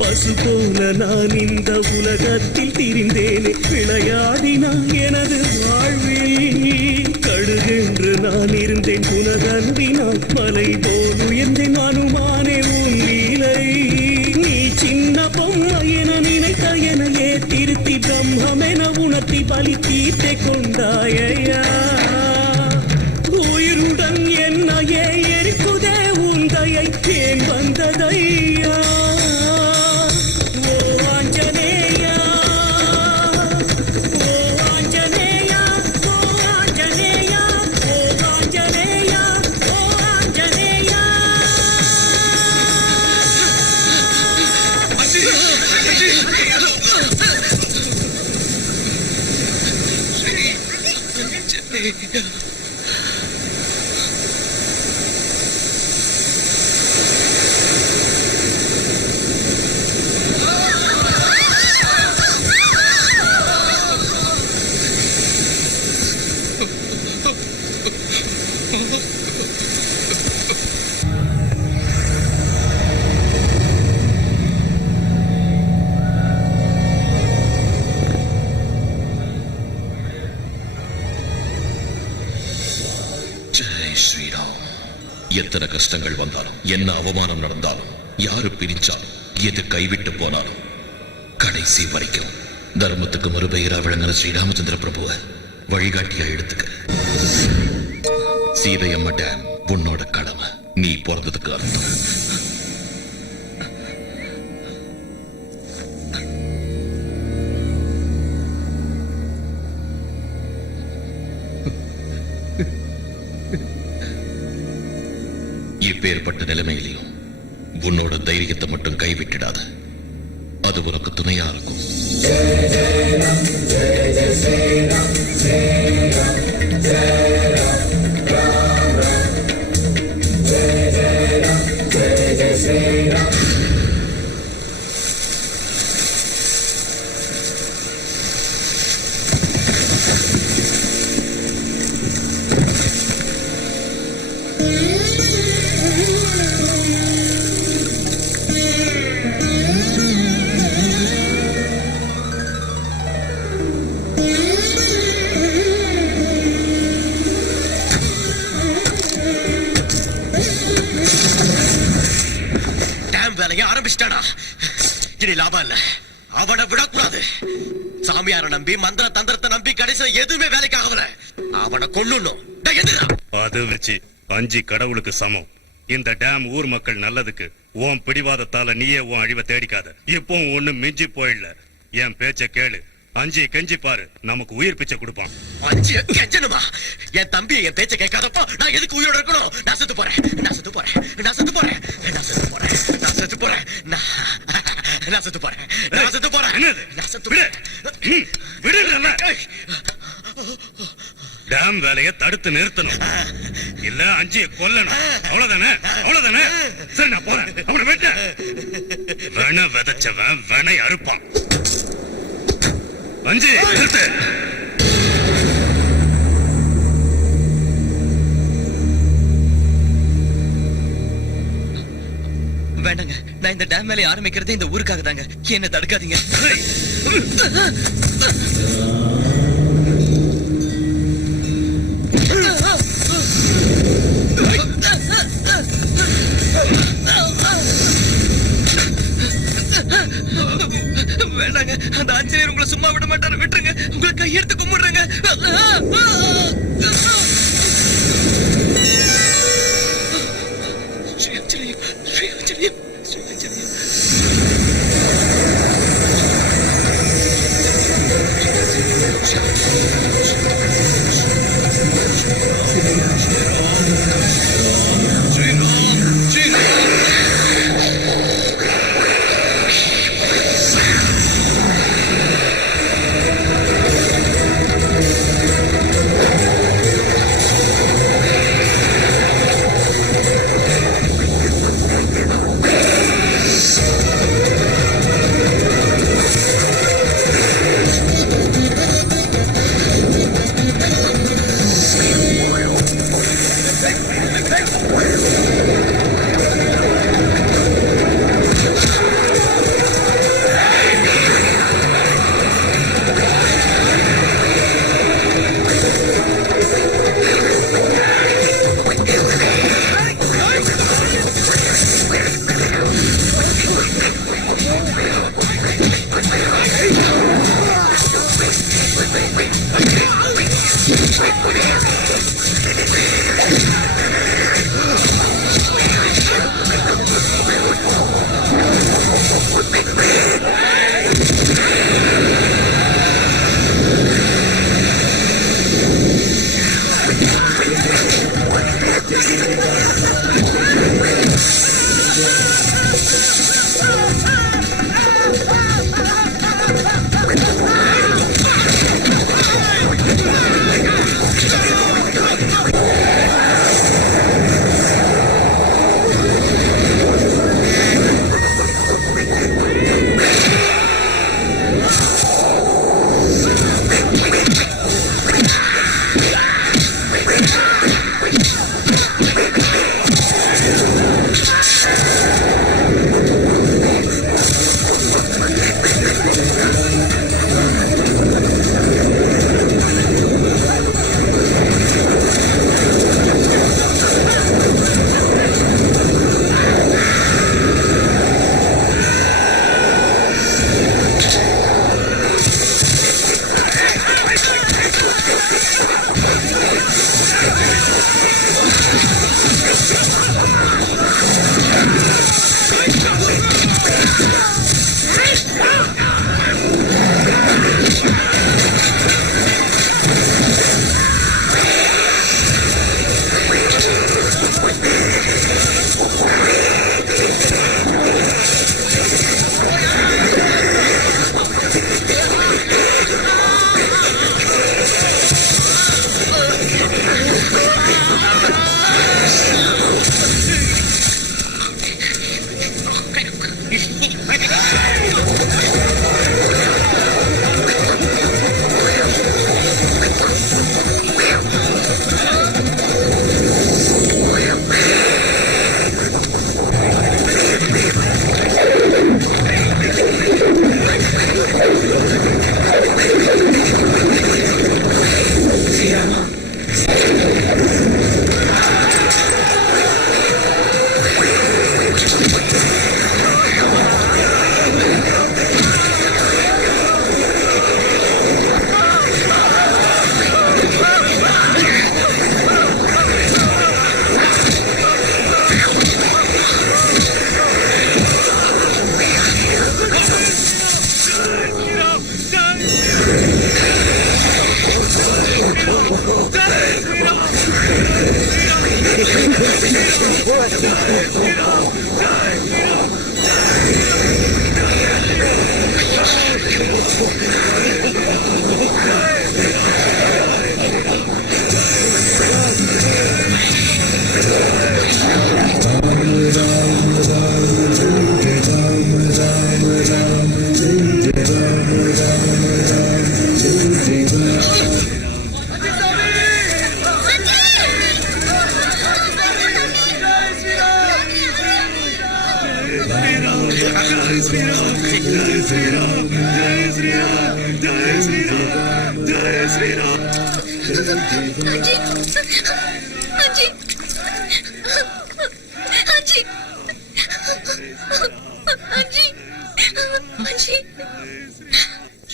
பசு போல நான் இந்த உலகத்தில் திரிந்தேனே, விளையாடினான் எனது வாழ்வில். கடுகென்று நான் இருந்தேன் உனதன்பினால், மலை போல் உயர்ந்தேன் அனுமானே உன் லீலை. நீ சின்ன பொம்மை என நினைத்த எனையே திருத்தி பிரம்மென உணர்த்தி பலி தீர்த்தை கொண்டாயா. உயிருடன் என்னையே எரிக்குதே உந்தையை ஏன் வந்ததையா. எத்தனை கஷ்டங்கள் வந்தாலும், என்ன அவமானம் நடந்தாலும், யாரு பிரிச்சாலும், எது கைவிட்டு போனாலும், கடைசி வரைக்கும் தர்மத்துக்கு மறுபெயரா விளங்கின ஸ்ரீராமச்சந்திர பிரபுவ வழிகாட்டியா எடுத்துக்க. சீதையம்மா டேம் உன்னோட கடமை, நீ பிறந்ததுக்கு அர்த்தம். இப்பேற்பட்ட நிலைமையிலையும் உன்னோட தைரியத்தை மட்டும் கைவிட்டுடாத, அது உனக்கு துணையா இருக்கும். வேலையை ஆரம்பிச்சிட்டானா? இனி லாபம் இல்ல. அவனை விடக்கூடாது. சாமியார நம்பி மந்திர தந்திரத்தை நம்பி கடைசியில எதுவுமே வேலைக்கு ஆகல. அவனை கொல்லணும். அது வச்சு 5 கடவுளுக்கு சமம். இந்த டேம் ஊர் மக்கள் நல்லதுக்கு. உன் பிடிவாதத்தால நீயே உன் அழிவை தேடிக்காத. இப்போ ஒண்ணு மிஞ்சி போயிடல. என் பேச்ச கேளு. 5 கெஞ்சி பாரு, நமக்கு உயிர் பிச்சை கொடுப்பான். 5 கெஞ்சணுமா? என் தம்பி என் பேச்ச கேட்காதப்போ நான் எதுக்கு உயிரோட இருக்கணும்? நான் செத்து போறேன், நான் செத்து போறேன், நான் செத்து போறேன், நான் செத்து போறேன், நான் செத்து போறேன், நான் செத்து போறேன், நான் செத்து போறேன். என்னது? நான் செத்து போறேன். விடுறல. டேம் வேலையை தடுத்து நிறுத்தணும். இல்ல 5 கொல்லணும். அவ்வளவுதானே? அவ்வளவுதானே? சரி, நான் போறேன். அவனை வெட்ட. வன விதைச்சவன் வனை அறுப்பான். 5 நிறுத்து. வேண்டாங்க, நான் இந்த டேம் வேலையை ஆரம்பிக்கிறதே இந்த ஊருக்காக தாங்க. என்ன தடுக்காதீங்க. வேண்டாங்க, அந்த ஆஞ்சநேயர் உங்களை சும்மா விட மாட்டாரு. விட்டுருங்க, உங்களை கையெடுத்து கும்பிடுறேங்க.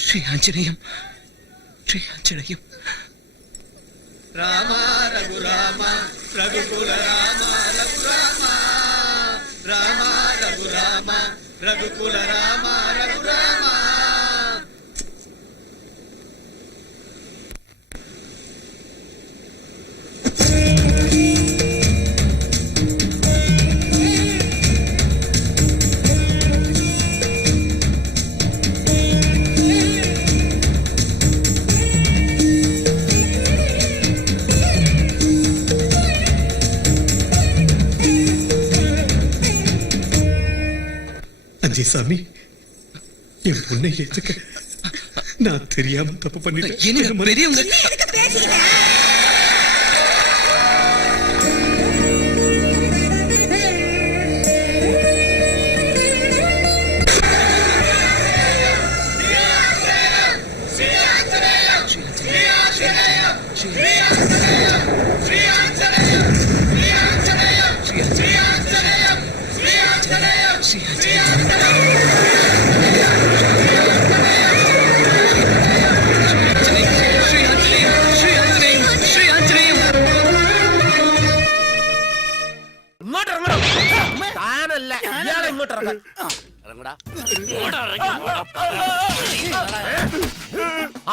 ஸ்ரீ ஆஞ்சநேயம், ஸ்ரீ ஆஞ்சநேயம். ராமா ரகுராம ரகுகுல ராம ரகுராம ராமா ரகுராம ரகுகுல ராம ரகுராம. அஞ்சே சாமி, என் பொண்ணை ஏத்துக்க. நான் தெரியாம தப்பு பண்ணிட்டேன். பெரியவங்க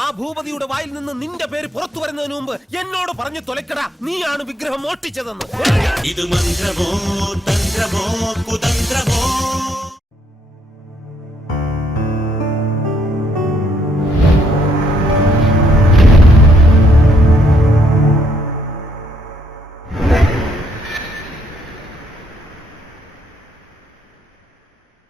ആ ഭൂപതിയുടെ വായിൽ നിന്ന് നിന്റെ പേര് പുറത്തു വരുന്നതിന് മുമ്പ് എന്നോട് പറഞ്ഞു തൊലക്കടാ, നീയാണ് വിഗ്രഹം മോഷ്ടിച്ചതെന്ന്. ഇത് മന്ത്രമോ തന്ത്രമോ